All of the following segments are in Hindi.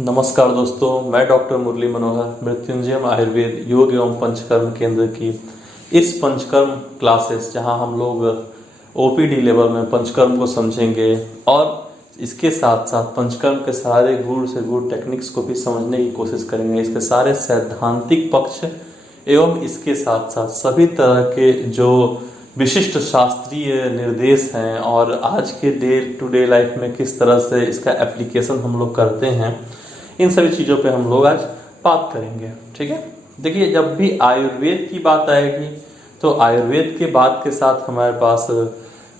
नमस्कार दोस्तों, मैं डॉक्टर मुरली मनोहर मृत्युंजय आयुर्वेद योग एवं पंचकर्म केंद्र की इस पंचकर्म क्लासेस जहां हम लोग ओपीडी लेवल में पंचकर्म को समझेंगे और इसके साथ साथ पंचकर्म के सारे गुण से गुण टेक्निक्स को भी समझने की कोशिश करेंगे। इसके सारे सैद्धांतिक पक्ष एवं इसके साथ साथ सभी तरह के जो विशिष्ट शास्त्रीय निर्देश हैं और आज के डे टू डे लाइफ में किस तरह से इसका एप्लीकेशन हम लोग करते हैं, इन सभी चीज़ों पे हम लोग आज बात करेंगे। ठीक है, देखिए जब भी आयुर्वेद की बात आएगी तो आयुर्वेद के बात के साथ हमारे पास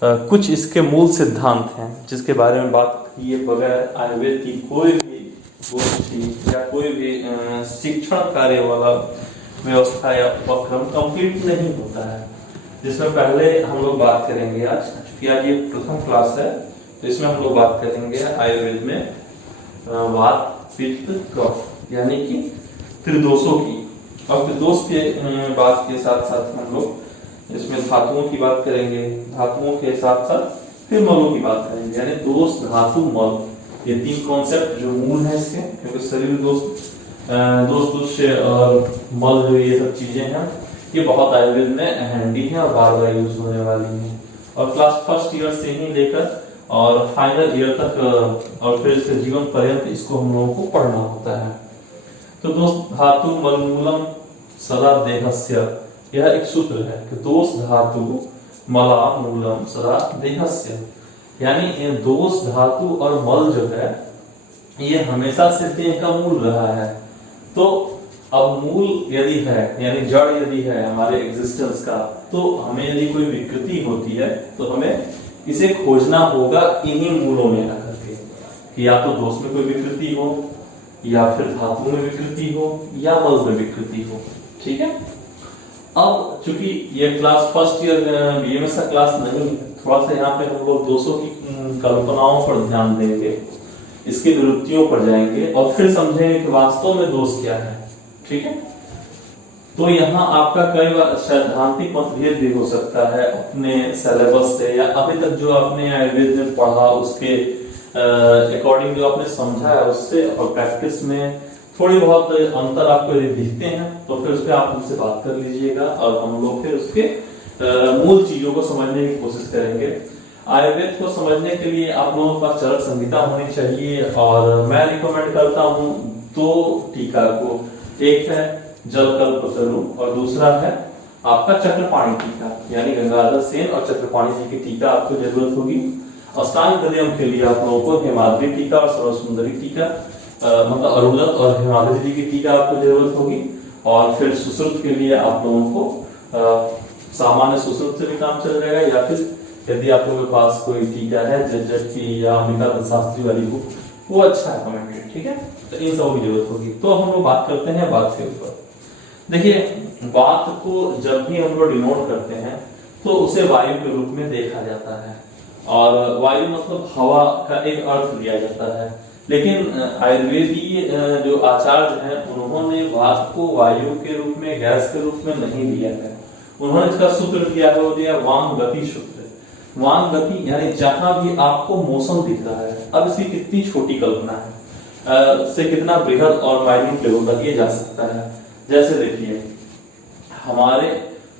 कुछ इसके मूल सिद्धांत हैं जिसके बारे में बात किए बगैर आयुर्वेद की कोई भी गोष्ठी या कोई भी शिक्षण कार्य वाला व्यवस्था या उपक्रम कंप्लीट नहीं होता है। जिसमें पहले हम लोग बात करेंगे आज, क्योंकि आज ये प्रथम क्लास है तो इसमें हम लोग बात करेंगे आयुर्वेद में वात पित्त कफ यानी कि त्रिदोषों की। और त्रिदोष के बात के साथ साथ हम लोग इसमें धातुओं की बात करेंगे, धातुओं के साथ साथ फिर मलों की बात करेंगे, यानी दोष धातु मल, ये तीन कॉन्सेप्ट जो मूल है इसके। क्योंकि शरीर दोष और मल जो ये सब चीजें हैं ये बहुत आयुर्वेद में हैंडी है और बार बार यूज होने वाली है। और क्लास फर्स्ट ईयर से ही लेकर और फाइनल ईयर तक और फिर इसके जीवन पर्यंत इसको हम लोगों को पढ़ना होता है। तो दोष धातु मलमूलम सदा देहस्य, यह एक सूत्र है कि दोष धातु मला मूलम सदा देहस्य, यानी ये दोष धातु और मल जो है ये हमेशा से देह का मूल रहा है। तो अब मूल यदि है यानी जड़ यदि है हमारे एग्जिस्टेंस का, तो हमें यदि कोई विकृति होती है तो हमें इसे खोजना होगा इन्हीं मूलों में आकर के, कि या तो दोष में कोई विकृति हो या फिर धातु में विकृति हो या मल में विकृति हो। ठीक है, अब चूंकि ये क्लास फर्स्ट ईयर बीएमएस का क्लास नहीं है, थोड़ा सा यहाँ पे हम लोग दोषों की कल्पनाओं पर ध्यान देंगे, इसकी विरुद्धियों पर जाएंगे और फिर समझेंगे कि वास्तव में दोष क्या है। ठीक है, तो यहाँ आपका कई बार सैद्धांतिक मतभेद भी हो सकता है अपने सिलेबस से या अभी तक जो आपने आयुर्वेद में पढ़ा उसके अकॉर्डिंग जो आपने समझा है उससे, और प्रैक्टिस में थोड़ी बहुत अंतर आपको यदि दिखते हैं तो फिर उस पर आप हमसे बात कर लीजिएगा और हम लोग फिर उसके मूल चीजों को समझने की कोशिश करेंगे। आयुर्वेद को समझने के लिए आप लोगों के पास चरक संहिता होनी चाहिए और मैं रिकमेंड करता हूँ दो टीका को, एक है जलकल्पतरु और दूसरा है आपका चक्रपाणी टीका, यानी गंगाधर सेन और चक्रपाणी जी की टीका आपको जरूरत होगी। अष्टांग हृदयम के लिए आप लोगों को हेमाद्री टीका और सर्वसुंदरी टीका मतलब अरुणदत्त और हेमाद्री जी की टीका आपको जरूरत होगी। और फिर सुश्रुत के लिए आप लोगों को सामान्य सुश्रुत से भी काम चल जाएगा, या फिर यदि आप लोगों के पास कोई टीका है जज्जट की या अमिता शास्त्री वाली बुक, वो अच्छा है हमें। ठीक है, तो इन सब की जरूरत होगी। तो हम लोग बात करते हैं बात के ऊपर। देखिए, बात को जब भी हम लोग डिनोट करते हैं तो उसे वायु के रूप में देखा जाता है, और वायु मतलब हवा का एक अर्थ लिया जाता है। लेकिन आयुर्वेदीय जो आचार्य हैं उन्होंने वात को वायु के रूप में, गैस के रूप में नहीं लिया है। उन्होंने इसका सूत्र दिया है, वो दिया वांग गति सूत्र। वांग गति यानी जहां भी आपको मौसम दिख रहा है, अब इसकी कितनी छोटी कल्पना है, से कितना बृहद और माइन्यूट लेवल तक ये जा सकता है। जैसे देखिए, हमारे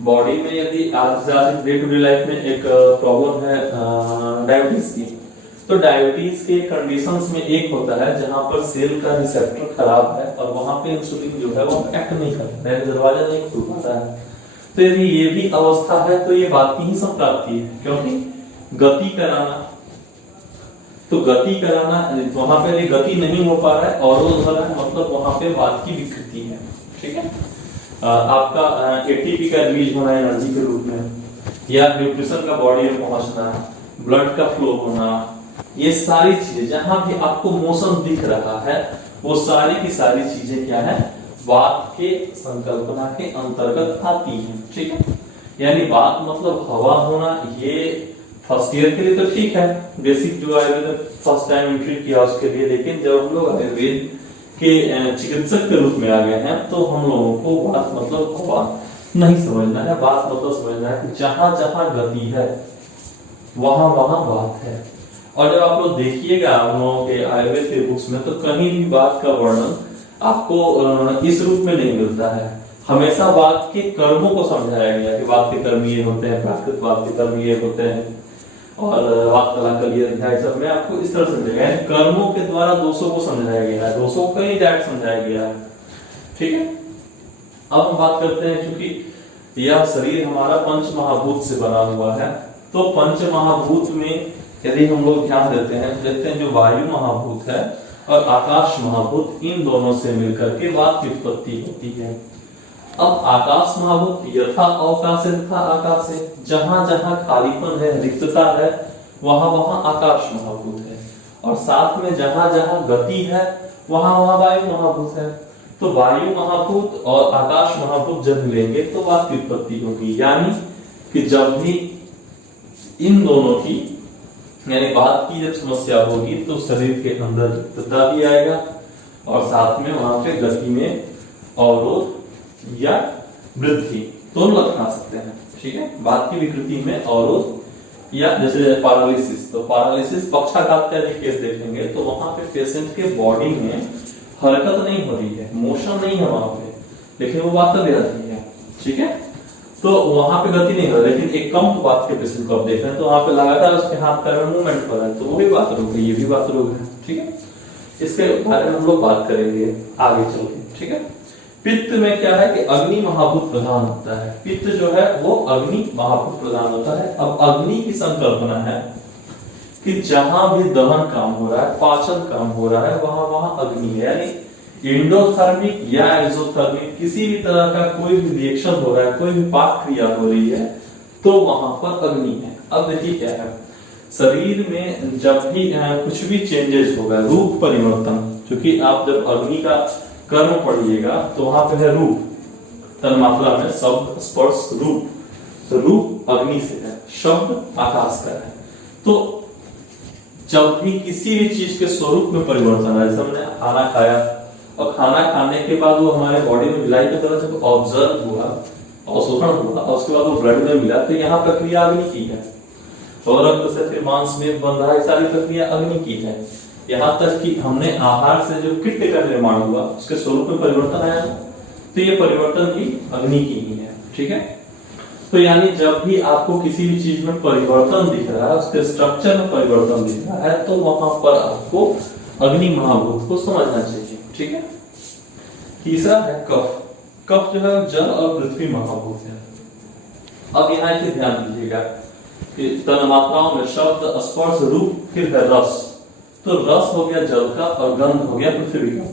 बॉडी में यदि आज डे टू डे लाइफ में एक प्रॉब्लम है डायबिटीज की, तो डायबिटीज के कंडीशंस में एक होता है जहां पर सेल का रिसेप्टर खराब है और वहां पे इंसुलिन जो है वो एक्ट नहीं करता है, दरवाजा नहीं खुल पाता है। तो यदि ये भी अवस्था है तो ये बात की ही संप्राप्ति है, क्योंकि गति कराना, तो गति कराना वहां पे गति नहीं हो पा रहा है और मतलब वहां पे बात की विकृति है। ठीक है, आपका एटीपी का रिलीज होना एनर्जी के रूप में, या न्यूट्रिशन का बॉडी में पहुंचना, ब्लड का फ्लो होना, ये सारी चीजें जहां भी आपको मौसम दिख रहा है वो सारी की सारी चीजें क्या है, वात के संकल्पना के अंतर्गत आती हैं। ठीक है, यानी वात मतलब हवा होना, ये फर्स्ट ईयर के लिए तो ठीक है, बेसिक जो आयुर्वेद फर्स्ट टाइम एंट्री किया उसके लिए। लेकिन जब हम लोग आयुर्वेद के चिकित्सक के रूप में आ गए हैं तो हम लोगों को बात मतलब हवा नहीं समझना है, बात मतलब समझना है कि जहां जहां गति है वहां वहां बात है। और जब आप लोग देखिएगा हम लोगों के आयुर्वेद के बुक्स में, तो कहीं भी बात का वर्णन आपको इस रूप में नहीं मिलता है। हमेशा बात के कर्मों को समझाया गया कि बात के कर्म ये होते हैं, प्राकृत बात के कर्म ये होते हैं, और वाक कला का ये अध्याय सब में आपको इस तरह समझाया गया है। कर्मों के द्वारा दोषों को समझाया गया है, दोषों को कहीं डायरेक्ट समझाया गया है। ठीक है, अब हम बात करते हैं, क्योंकि यह शरीर हमारा पंच महाभूत से बना हुआ है, तो पंच महाभूत में यदि हम लोग ध्यान देते हैं, देखते हैं जो वायु महाभूत है और आकाश महाभूत, इन दोनों से मिलकर के वात की उत्पत्ति होती है। अब आकाश महाभूत यथा अवकाश है तथा आकाश है, जहां जहां खालीपन है, रिक्तता है, वहां वहां आकाश महाभूत है, और साथ में जहां जहां गति है वहां वहां वायु महाभूत है। तो वायु महाभूत और आकाश महाभूत जब मिलेंगे तो वात की उत्पत्ति होगी। यानी कि जब भी इन दोनों की यानी वात की जब समस्या होगी तो शरीर के अंदर रिक्तता भी आएगा, और साथ में वहां पे गति में अवरोध या वृद्धि दोनों लक्षण आ सकते हैं। ठीक है, वात की विकृति में अवरोध या जैसे पैरालिसिस, तो पैरालिसिस पक्षाघात का केस देखेंगे तो वहां पे पेशेंट के बॉडी में हरकत नहीं हो रही है, मोशन नहीं है वहां पे, लेकिन वो बात दे रही है। ठीक है, तो वहां पे गति नहीं हो रही, लेकिन एक कम बात के पेशेंट को आप देख रहे हैं तो वहां पे लगातार उसके हाथ पैर में मूवमेंट हो रहा है, तो वो भी बात रोग है, ये भी बात रोग है। ठीक है, इसके बारे में हम लोग बात करेंगे आगे चल के। ठीक है, पित्त में क्या है कि अग्नि महाभूत प्रधान होता है, पित्त जो है वो अग्नि महाभूत प्रधान होता है। अब अग्नि की संकल्पना है कि जहां भी दहन काम हो रहा है, पाचन काम हो रहा है, वहां वहां अग्नि है। यानी इंडोथर्मिक या एक्सोथर्मिक किसी भी तरह का कोई भी रिएक्शन हो रहा है, कोई भी पाक क्रिया हो रही है, तो वहां पर अग्नि है। अब देखिए क्या है, शरीर में जब भी कुछ भी चेंजेस होगा, रूप परिवर्तन, क्योंकि आप जब अग्नि का कर्म पढ़िएगा तो वहां पे है रूप, तन्मात्रा में शब्द स्पर्श रूप, तो रूप अग्नि से है, शब्द आकाश का है। तो जब भी किसी भी चीज के स्वरूप में परिवर्तन है, जैसे हमने खाना खाया और खाना खाने के बाद वो हमारे बॉडी में मिलाई की तरह जब ऑब्जर्व हुआ, अवशोषण हुआ, और उसके बाद वो ब्लड में मिला, तो यहाँ प्रक्रिया अग्नि की है। और रक्त से फिर मांस में बन रहा है, सारी प्रक्रिया अग्नि की है। यहाँ तक कि हमने आहार से जो कीट का निर्माण हुआ, उसके स्वरूप में परिवर्तन आया, तो ये परिवर्तन भी अग्नि की ही है। ठीक है, तो यानी जब भी आपको किसी भी चीज में परिवर्तन दिख रहा है, उसके स्ट्रक्चर में परिवर्तन दिख रहा है, तो वहां पर आपको अग्नि महाभूत को समझना चाहिए। ठीक है, तीसरा है कफ। कफ जो है जल और पृथ्वी महाभूत है। अब यहाँ इसे ध्यान दीजिएगा कि तन्मात्राओं में शब्द स्पर्श रूप फिर है रस, तो रस हो गया जल का और गंध हो गया पृथ्वी का।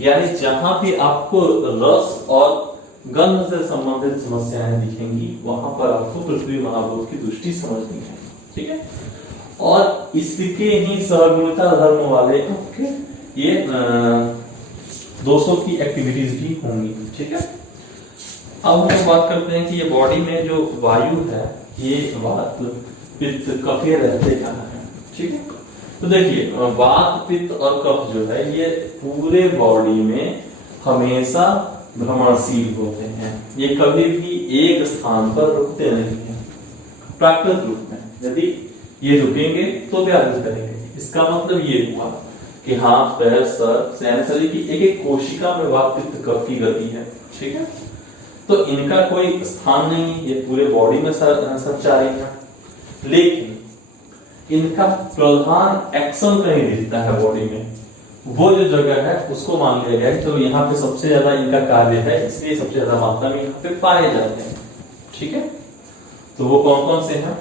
यानी जहां भी आपको रस और गंध से संबंधित समस्याएं दिखेंगी, वहां पर आपको पृथ्वी महाभूत की दृष्टि समझनी है। ठीक है, और इसके ही सहगुणता धर्म वाले ये दोषों की एक्टिविटीज भी होंगी। ठीक है, अब हम बात करते हैं कि ये बॉडी में जो वायु है, ये वात पित्त कफे रहते कहाँ है। ठीक है, तो देखिए वात पित्त और कफ जो है ये पूरे बॉडी में हमेशा भ्रमणशील होते हैं, ये कभी भी एक स्थान पर रुकते नहीं हैं प्राकृतिक रूप में। यदि ये रुकेंगे तो व्याधि करेंगे। इसका मतलब ये हुआ कि हाथ पैर सर शरीर की एक एक कोशिका में वात पित्त कफ की गति है। ठीक है, तो इनका कोई स्थान नहीं, ये पूरे बॉडी में संचारी है, लेकिन इनका प्रधान एक्शन कहीं दिखता है बॉडी में। वो जो जगह है उसको मान लिया गया तो यहाँ पे सबसे ज्यादा इनका कार्य है, इसलिए सबसे ज्यादा मात्रा में यहाँ पे पाए जाते हैं। ठीक है, तो वो कौन कौन से हैं?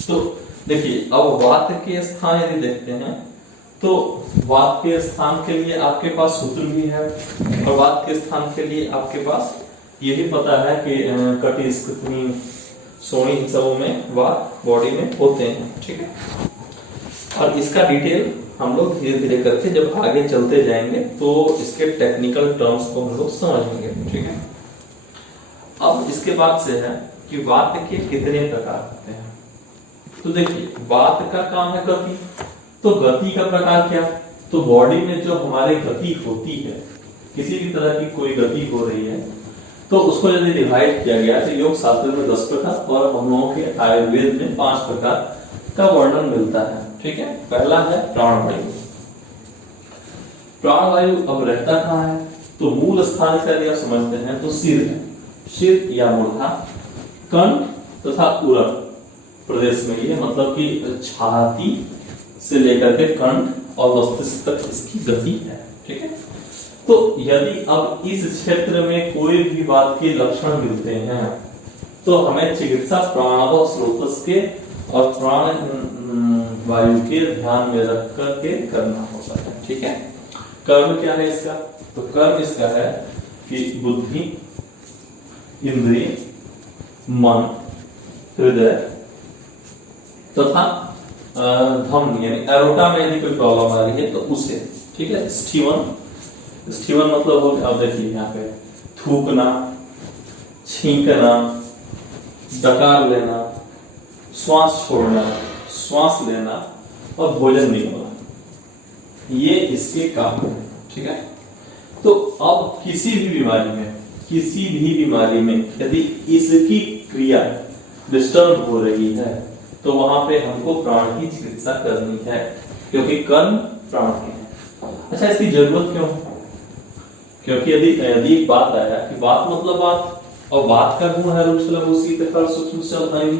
तो देखिए अब वात के स्थान यदि देखते हैं तो वात के स्थान के लिए आपके पास सूत्र भी है, और वात के स्थान के लिए आपके पास ये भी पता है कि कटी स्कृतनी सोनी इन सबों में वात बॉडी में होते हैं। ठीक है, और इसका डिटेल हम लोग धीरे धीरे करके जब आगे चलते जाएंगे तो इसके टेक्निकल टर्म्स को हम लोग समझेंगे। ठीक है, अब इसके बाद से है कि वात के कितने प्रकार होते हैं। तो देखिए वात का काम है गति, तो गति का प्रकार क्या? तो बॉडी में जो हमारे गति होती है, किसी भी तरह की कोई गति हो रही है, तो उसको यदि डिवाइड किया गया तो योग शास्त्र में 10 प्रकार और हम लोगों के आयुर्वेद में 5 प्रकार का वर्णन मिलता है। ठीक है। पहला है प्राणवायु। प्राणवायु अब रहता कहाँ है? तो मूल स्थान का यदि आप समझते हैं तो सिर है, सिर या मूर्धा, कंठ तथा उरग प्रदेश में, ये मतलब कि छाती से लेकर के कंठ और मस्तिष्क तक इसकी गति है। ठीक है। तो यदि अब इस क्षेत्र में कोई भी बात के लक्षण मिलते हैं तो हमें चिकित्सा प्राणव स्रोतस के और प्राण वायु के ध्यान में रख करके करना होता है। ठीक है। कर्म क्या है इसका? तो कर्म इसका है कि बुद्धि, इंद्रिय, मन, हृदय तथा धम यानी एरोटा में यदि कोई प्रॉब्लम आ रही है तो उसे, ठीक है। स्टीवन, स्टीवन मतलब हो गया, अब देखिए यहाँ पे थूकना, छींकना, डकार लेना, श्वास छोड़ना, श्वास लेना और भोजन नहीं होना, ये इसके काम है। ठीक है। तो अब किसी भी बीमारी में यदि इसकी क्रिया डिस्टर्ब हो रही है तो वहां पे हमको प्राण की चिकित्सा करनी है, क्योंकि कर्म प्राण के हैं। अच्छा, इसकी जरूरत क्यों? क्योंकि यदि एक बात आया कि बात मतलब बात, और बात का गुण है रुक्ष लघु शीत खर सूक्ष्म स्थूल,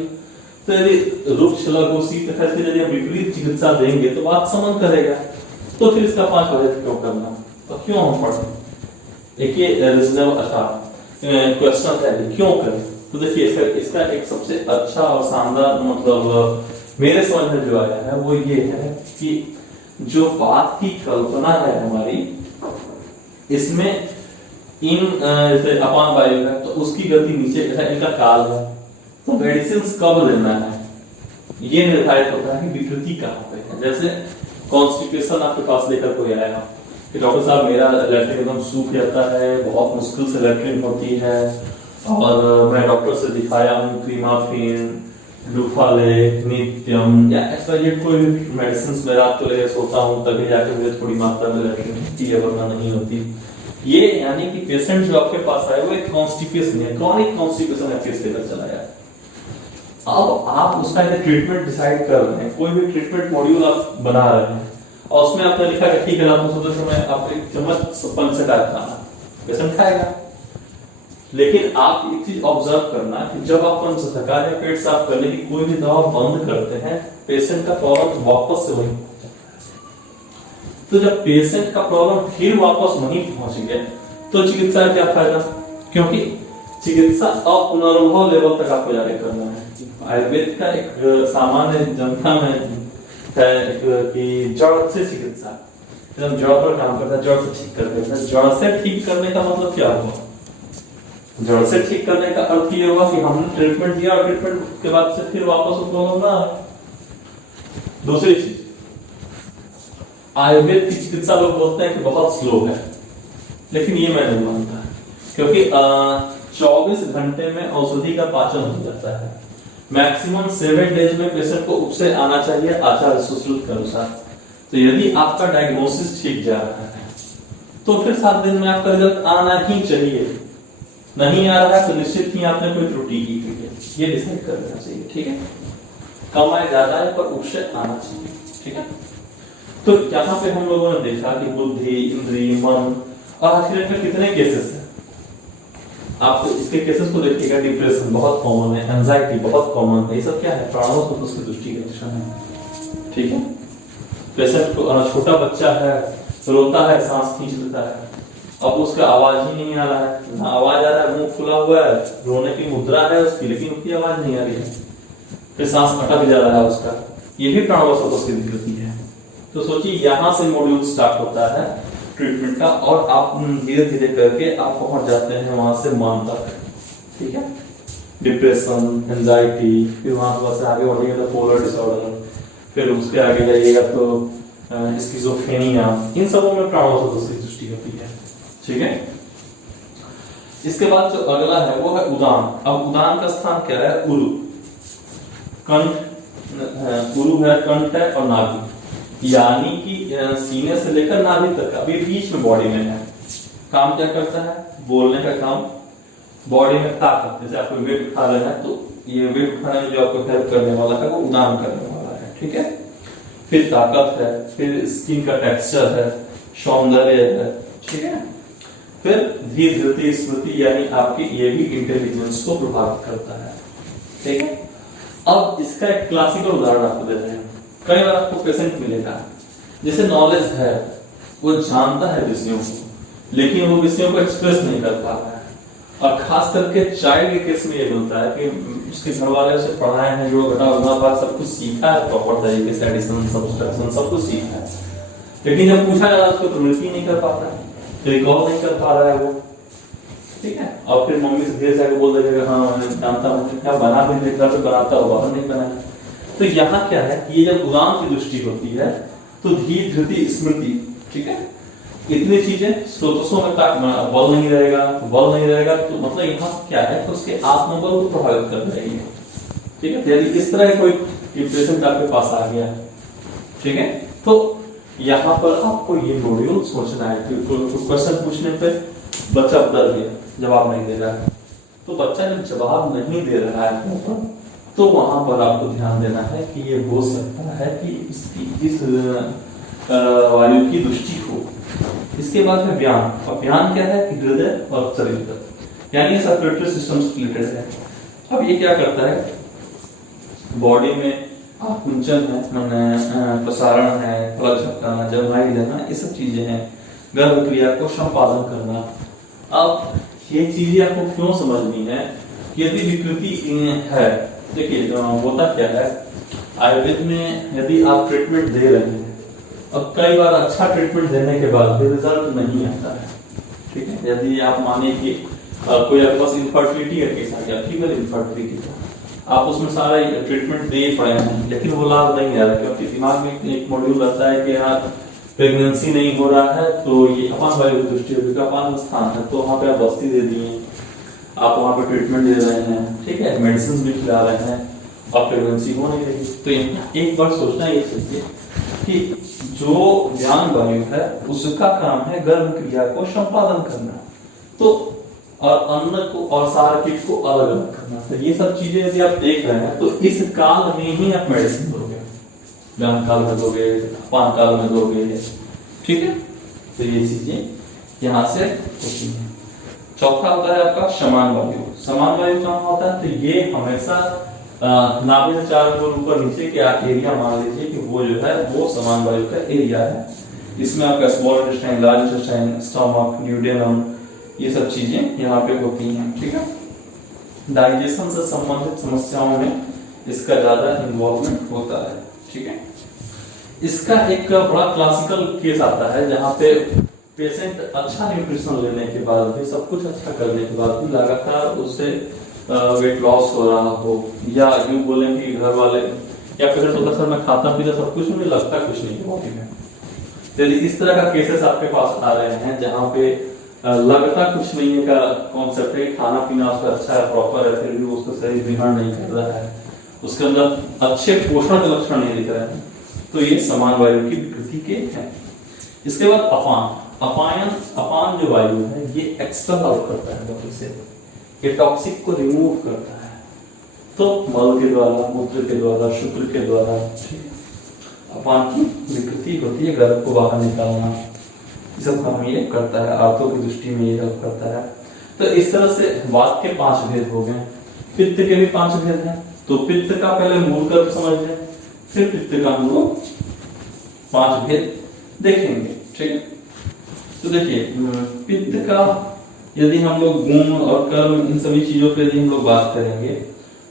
तो यदि रुक्ष लघु शीत खर से यदि हम विपरीत चिकित्सा देंगे तो बात समन करेगा, तो फिर इसका 5 वजह क्यों करना, तो क्यों हम पढ़े? एक ये रीजनेबल अच्छा क्वेश्चन है, क्यों करें? तो देखिए इसका एक सबसे अच्छा और शानदार मतलब मेरे समझ में जो आया है वो ये है कि जो बात की कल्पना है हमारी, इसमें इन जैसे अपान वायु है तो उसकी गति नीचे है, इनका काल है, तो मेडिसिन कब लेना है ये निर्धारित होता है कि विकृति कहाँ पे है। जैसे कॉन्स्टिपेशन आपके पास लेकर कोई आया कि डॉक्टर साहब मेरा लैट्रिन एकदम सूख जाता है, बहुत मुश्किल से लैट्रिन होती है और मैं डॉक्टर से दिखाया हूँ क्रीमाफिन, डुफालेक, नित्यम या एक्सवाइजेड कोई भी मेडिसिन मैं रात को लेकर सोता हूँ तभी जाके मुझे थोड़ी मात्रा में लैट्रिन होती है, वरना नहीं होती। ये यानी कि पेशेंट जो आपके पास आए वो एक कॉन्स्टिपेशन है, क्रॉनिक कॉन्स्टिपेशन है, केस लेकर चला जाए। अब आप उसका ट्रीटमेंट डिसाइड कर रहे हैं, कोई भी ट्रीटमेंट मॉड्यूल आप बना रहे हैं और उसमें आपने लिखा कि ठीक है रात को सोते समय आप एक चम्मच पंच खाना, पेशेंट खाएगा। लेकिन आप एक चीज ऑब्जर्व करना कि जब आप पंचशखा या पेट साफ करने की कोई भी दवा बंद करते हैं, पेशेंट का प्रॉब्लम वापस से वहीं पहुंच जाता है। तो जब पेशेंट का प्रॉब्लम फिर वापस वहीं पहुंच गया तो चिकित्सा का क्या फायदा? क्योंकि चिकित्सा अब पुनर्भव लेवल तक आपको जाके करना है। आयुर्वेद का एक सामान्य जनता में है कि जड़ से चिकित्सा, जब जड़ पर काम करता है जड़ से ठीक कर देता है। जड़ से ठीक करने का मतलब क्या हुआ? जड़ से ठीक करने का अर्थ ये होगा कि हमने ट्रीटमेंट दिया और ट्रीटमेंट के बाद से फिर वापस वो प्रॉब्लम ना आए। दूसरी चीज, आयुर्वेद की चिकित्सा लोग बोलते हैं कि बहुत स्लो है, लेकिन ये मैं नहीं मानता, क्योंकि 24 घंटे में औषधि का पाचन हो जाता है। मैक्सिमम 7 डेज में पेशेंट को उपसे आना चाहिए आचार्य सुश्रुत के अनुसार। तो यदि आपका डायग्नोसिस ठीक जा रहा है तो फिर 7 दिन में आपका रिजल्ट आना ही चाहिए। नहीं आ रहा है तो निश्चित ही आपने कोई त्रुटि की हुई है, ये डिसाइड कर लेना चाहिए। ठीक है। कम आए ज्यादा है पर उपसे आना चाहिए। ठीक है। तो यहाँ पे हम लोगों ने देखा कि बुद्धि, इंद्रिय, मन, और आखिर में कितने केसेस हैं। आप इसके केसेस को देखिएगा, डिप्रेशन बहुत कॉमन है, एंजाइटी बहुत कॉमन है, ये सब क्या है? प्राणों को उसकी दृष्टि का लक्षण है। ठीक है। पेशेंट को छोटा बच्चा है, रोता है, सांस खींच लेता है, अब उसका आवाज ही नहीं आ रहा है, ना आवाज आ रहा है, मुंह खुला हुआ है, रोने की मुद्रा है उसकी, लेकिन उसकी आवाज नहीं आ रही है, फिर सांस अटक जा रहा है उसका, ये भी प्राणवायु की विकृति है। तो सोचिए यहां से मॉड्यूल स्टार्ट होता है ट्रीटमेंट का, और आप धीरे धीरे करके आप पहुंच जाते हैं वहां से मन तक। ठीक है। डिप्रेशन, एंजाइटी, फिर वहां से आगे बढ़िएगा तो पोलर डिसऑर्डर, फिर उसके आगे जाइएगा तो स्किज़ोफ्रेनिया, इन सबों में प्राणवायु की दृष्टि होती है। ठीक है। इसके बाद जो अगला है वो है उदान। अब उदान का स्थान क्या है? उरु, कंठ, उरु है, कंठ है और नाभि, यानी कि सीने से लेकर नाभि तक का अभी बीच में बॉडी में है। काम क्या करता है? बोलने का काम, बॉडी में ताकत, जैसे आप वेट उठा रहे हैं तो ये वेट उठाने में जो आपको हेल्प करने वाला है वो उदान करने वाला है। ठीक है। फिर ताकत है, फिर स्किन का टेक्सचर है, सौंदर्य है, ठीक है। फिर धीर धृति स्मृति यानी आपकी ये भी इंटेलिजेंस को प्रभावित करता है, ठीक है। अब इसका एक क्लासिकल उदाहरण आपको देते हैं। कई बार आपको पेशेंट मिलेगा जैसे नॉलेज है, वो जानता है विषयों को, लेकिन वो विषयों को एक्सप्रेस नहीं कर पा रहा है। और खास करके चाइल्ड के केस में ये मिलता है कि उसके घर वाले उसे पढ़ाए हैं, जो घटा गुणा सब कुछ सीखा है प्रॉपर तरीके से, एडिशन सब्सट्रैक्शन सब कुछ सीखा है, लेकिन जब पूछा जाता है उसको प्रवृत्ति नहीं कर पाता है, रिकॉल नहीं कर पा रहा है वो, ठीक है। और फिर मम्मी से धीरे जाकर बोल देगा हाँ मैं जानता हूँ, क्या बना भी देख रहा तो बनाता होगा, नहीं बनाया। तो यहाँ क्या है, ये जब उदान की दृष्टि होती है तो धीर धृति स्मृति, ठीक है, इतनी चीजें स्रोतों में बल नहीं रहेगा, तो मतलब यहाँ क्या है, तो उसके आत्मबल को प्रभावित कर रही है, ठीक है। यदि इस तरह कोई पेशेंट आपके पास आ गया, ठीक है, तो यहाँ पर आपको ये मॉड्यूल सोचना है कि क्वेश्चन पूछने पे बच्चा डर गया, जवाब नहीं दे रहा है, तो बच्चा जब जवाब नहीं दे रहा है तो वहां पर आपको ध्यान देना है कि ये हो सकता है कि इसकी इस वायु की दृष्टि हो। इसके बाद में व्यान, और व्यान क्या है कि हृदय और शरीर, यानी सर्कुलेटरी सिस्टम से रिलेटेड है। अब ये क्या करता है, बॉडी में आकुंचन है, मैंने प्रसारण है, फलक झपकाना, जमाई लेना, ये सब चीजें हैं, गर्भ क्रिया को संपादन करना। अब ये चीजें आपको क्यों समझनी है, यदि विकृति है, देखिए होता क्या है आयुर्वेद में, यदि आप ट्रीटमेंट दे रहे हैं और कई बार अच्छा ट्रीटमेंट देने के बाद भी रिजल्ट नहीं आता है, ठीक है। यदि आप माने कि कोई आपके पास इनफर्टिलिटी का केस आ गया, फीमेल इनफर्टिलिटी का, आप उसमें सारा ट्रीटमेंट दे पड़े हैं, लेकिन वो लाभ नहीं आ रहा, क्योंकि दिमाग में एक मॉड्यूल रहता है कि यार प्रेगनेंसी नहीं हो रहा है, तो ये अपान वायु की दृष्टि होगी, अपान स्थान है, तो वहां पे आप बस्ती दे दिए, आप वहां पे ट्रीटमेंट दे रहे हैं, ठीक है, मेडिसिन भी खिला रहे हैं, और प्रेगनेंसी हो नहीं रही। तो एक बार सोचना ये चाहिए कि जो व्यान वायु है उसका काम है गर्भ क्रिया को संपादन करना, तो और अन्न को और सार कीट को अलग अलग करना। तो ये सब चीजें यदि आप देख रहे हैं तो इस काल में ही आप मेडिसिन दोगे, व्यान काल में दोगे, अपान काल में दोगे, ठीक है। तो ये चीजें यहाँ से होती है। चौथा होता है आपका समान वायु। समान वायु कहाँ होता है, तो ये हमेशा नाभि से 4 अंगुल ऊपर नीचे के एरिया मान लीजिए कि वो जो है वो समान वायु का एरिया है। इसमें आपका small intestine, large intestine, stomach, duodenum, ये सब चीजें यहाँ पे होती हैं, ठीक है। डाइजेशन से संबंधित समस्याओं में इसका ज्यादा इन्वॉल्वमेंट होता है, ठीक है। इसका एक बड़ा क्लासिकल केस आता है जहाँ पे पेशेंट अच्छा न्यूट्रिशन लेने के बाद भी, सब कुछ अच्छा करने के बाद भी लगातार उससे वेट लॉस हो रहा हो, या यूं बोले कि घर वाले या फिर तो सर मैं खाता पीता सब कुछ, मुझे लगता कुछ नहीं बॉडी में। यदि इस तरह का केसेस आपके पास आ रहे हैं जहाँ पे लगता कुछ नहीं है का कॉन्सेप्ट है, खाना पीना उसका अच्छा है, प्रॉपर है, फिर भी उसका शरीर ग्रहण नहीं कर रहा है, उसके अंदर अच्छे पोषण के लक्षण नहीं दिख रहे हैं, तो ये समान वायु की विकृति के हैं। इसके बाद अपान जो वायु है ये एक्सपेल आउट करता है बॉडी से, ये टॉक्सिक को रिमूव करता है, तो मल के द्वारा, मूत्र के द्वारा, शुक्र के द्वारा अपान की विकृति होती है, गर्भ को बाहर निकालना, ये सब काम ये करता है, आर्तों की दृष्टि में ये हेल्प करता है। तो इस तरह से वात के 5 भेद हो गए, पित्त के भी 5 भेद हैं। तो पित्त का पहले मूल कर्म समझ लें, फिर पित्त का हम लोग 5 भेद देखेंगे, ठीक है। तो देखिए पित्त का यदि हम लोग गुण और कर्म इन सभी चीजों पे यदि हम लोग बात करेंगे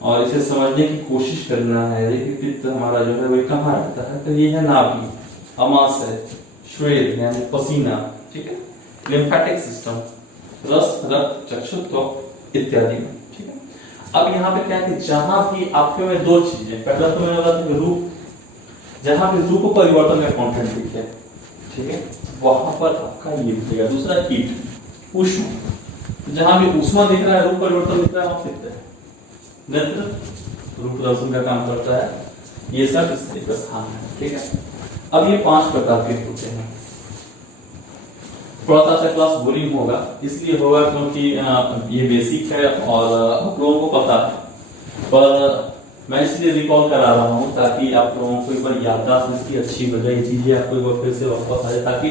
और इसे समझने की कोशिश करना है, देखिए पित्त हमारा जो है वह कहाँ रहता है, तो ये है नाभि, अमाशय, श्वेत यानी पसीना, ठीक है, लिम्फेटिक सिस्टम, रस, रक्त, चक्षु, त्वक इत्यादि में, ठीक है। अब यहाँ पे क्या है कि जहां भी आपके में 2 चीजें, पहला तो मैंने बताया था रूप, जहां पे रूप परिवर्तन का कॉन्टेंट दिखे, ठीक है, वहां पर आपका ये दिखेगा। दूसरा हीट, उष्ण, जहां भी उष्मा दिख रहा है, रूप परिवर्तन दिख रहा है, वहां पित्त है। नेत्र रूप दर्शन का काम करता है, ये सब इसका स्थान है, ठीक है। अब ये 5 प्रकार के होते हैं। थोड़ा सा क्लास बोरिंग होगा, इसलिए होगा क्योंकि ये बेसिक है और आप लोगों को पता है, पर मैं इसलिए रिकॉल करा रहा हूँ ताकि आप लोगों को एक बार याददाश्त इसकी अच्छी हो जाए, ये चीजें आपको एक बार फिर से वापस आ जाए, ताकि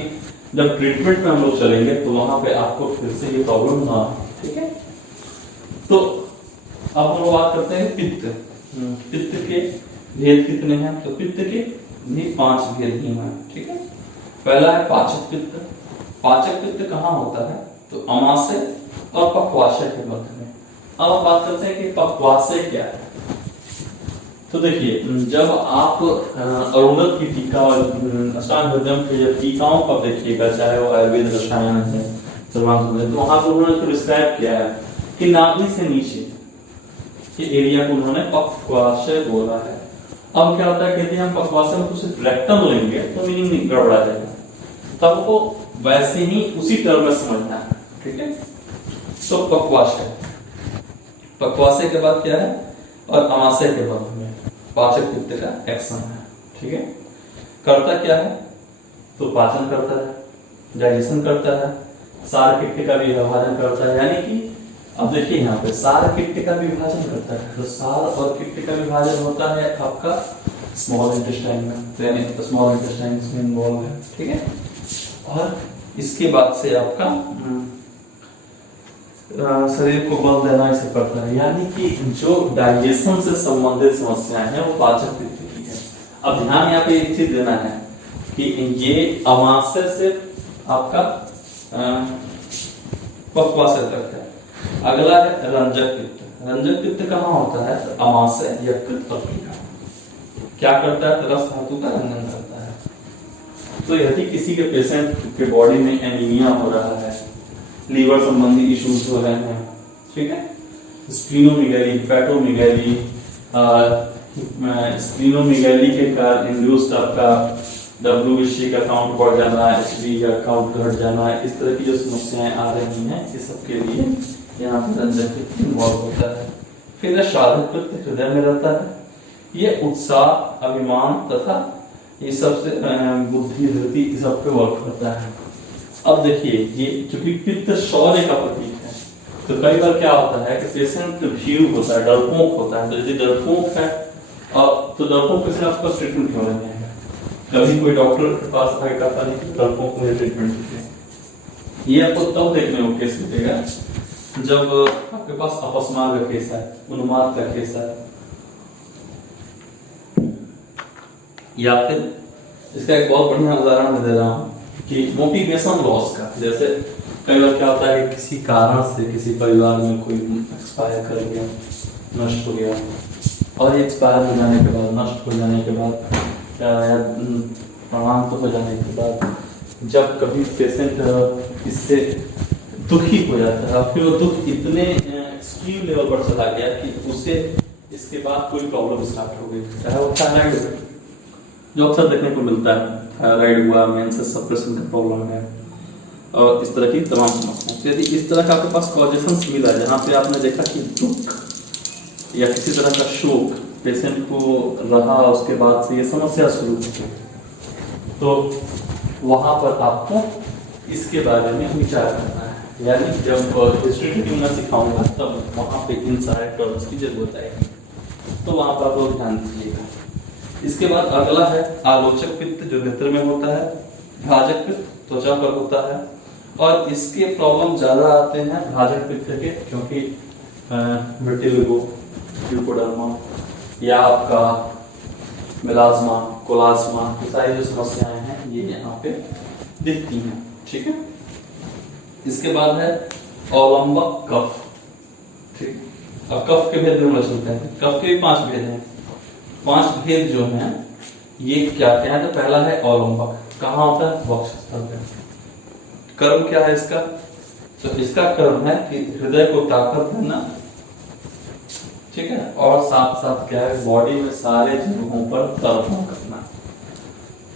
जब ट्रीटमेंट में हम लोग चलेंगे तो वहां पे आपको फिर से ये प्रॉब्लम ना हो। ठीक है, तो अब हम लोग बात करते हैं पित्त। पित्त के भेद कितने हैं? तो पित्त के भी 5 भेद ही हैं। ठीक है, पहला है पाचक पित्त। पाचक पित्त कहाँ होता है? तो अमाशय और पक्वाशय के मध्य में। अब हम बात करते हैं कि पक्वाशय क्या है। तो देखिए, जब आप अरुणक की टीका अष्टांग हृदय के टीकाओं का देखिएगा, चाहे वो आयुर्वेद रसायन है तो वहां पर उन्होंने डिस्क्राइब किया है कि नाभि से नीचे के एरिया को उन्होंने पक्वाशय बोला है। अब क्या होता है, कहते हैं हम पक्वाशय में कुछ रेक्टम लेंगे तो मीनिंग गड़बड़ा जाएगा, तब वो वैसे ही उसी टर्म में समझना है। ठीक है, तो पक्वाशय, पक्वाशय के बाद क्या है? और अमाशय के बाद में पाचक पित्त का एक्शन है। ठीक है, करता क्या है? तो पाचन करता है, डाइजेशन करता है, सार पित्त का भी विभाजन करता है। यानी कि अब देखिए यहाँ पे सार पित्त का विभाजन करता है, तो सार और पित्त का विभाजन होता है आपका स्मॉल इंटेस्टाइन में, तो यानी स्मॉल इंटेस्टाइन इसमें इन्वॉल्व है। ठीक है, और इसके बाद से आपका शरीर को बल देना इसे करता है। यानी कि जो डाइजेशन से संबंधित समस्याएं हैं वो पाचक पित्त की है। अब ध्यान यहाँ पे एक चीज देना है कि ये अमाशय से आपका पक्वाशय तक है। अगला है रंजक पित्त। रंजक पित्त कहाँ होता है? तो अमाशय, यकृत और पीढ़ा। क्या करता है? तो रस धातु का रंजन करता है। तो यदि किसी के पेशेंट के बॉडी में एनीमिया हो रहा है, लीवर संबंधी इश्यूज हो रहे हैं, ठीक है, स्प्लीनोमेगाली, हेपेटोमेगाली, स्प्लीनोमेगाली के कारण इंड्यूस्ड आपका WBC का काउंट बढ़ जाना है, HB का काउंट घट जाना है, इस तरह की जो समस्याएं आ रही हैं, इस सब के लिए यहाँ पर रंजक पित्त इन्वॉल्व होता है। फिर साधक पित्त हृदय में रहता है। ये उत्साह, अभिमान तथा ये सबसे बुद्धि, धृति सब पे वर्क करता है। अब देखिए, ये चूंकि पित्त शौर्य का प्रतीक है, तो कई बार क्या होता है कि पेशेंट भीरू होता है, डरपोक होता है। तो यदि डरपोक है तो डरपोक पेशेंट आपका ट्रीटमेंट क्यों नहीं है? कभी कोई डॉक्टर के पास आगे कहता नहीं कि डरपोक में ट्रीटमेंट दीजिए। ये आपको तब देखने को केस मिलेगा जब आपके पास अपस्मार का केस है, उन्माद का केस है, या फिर इसका एक बहुत बढ़िया उदाहरण मैं दे रहा हूँ कि मोटिवेशन लॉस का। जैसे कई बार क्या होता है कि किसी कारण से किसी परिवार में कोई एक्सपायर कर गया, नष्ट हो गया, और एक्सपायर हो जाने के बाद, नष्ट हो जाने के बाद, प्रमाण तो हो जाने के बाद, जब कभी पेशेंट इससे दुखी हो जाता है, फिर वो दुख इतने एक्सट्रीम लेवल पर चला गया कि उसे इसके बाद कोई प्रॉब्लम स्टार्ट हो गई, चाहे वो थायराइड, जो अक्सर देखने को मिलता है, थायराइड हुआ, मेंसेस सप्रेशन का प्रॉब्लम है, और इस तरह की तमाम समस्याएं। तो यदि इस तरह का आपके पास कॉजेशंस मिला जहाँ पे आपने देखा कि दुख या किसी तरह का शोक पेशेंट को रहा, उसके बाद से ये समस्या शुरू होती है, तो वहां पर आपको इसके बारे में विचार करना है। यानी जब हिस्ट्री ट्रीटिंग में सिखाऊंगा तब वहां पे इन सारे टर्म्स की जरूरत आएगी, तो वहां पर आप ध्यान दीजिएगा। इसके बाद अगला है आलोचक पित्त, जो नेत्र में होता है। भाजक पित्त त्वचा पर होता है, और इसके प्रॉब्लम ज्यादा आते हैं भाजक पित्त के, क्योंकि विटिलिगो, ल्यूकोडर्मा या आपका मेलाज्मा, कोलाज्मा, ये सारी जो समस्याएं हैं ये यहाँ पे दिखती हैं। ठीक है, इसके बाद है अवलंबक कफ। ठीक, अब कफ के भेद में चलते हैं। कफ के भी 5 भेद हैं। 5 भेद जो हैं ये क्या क्या है? तो पहला है अवलंबक, कहाँ होता है? वक्षस्थल पे। कर्म क्या है इसका? तो इसका कर्म है कि हृदय को ताकत देना, ठीक है, और साथ साथ क्या है? बॉडी में सारे जगहों पर तर्पण करना,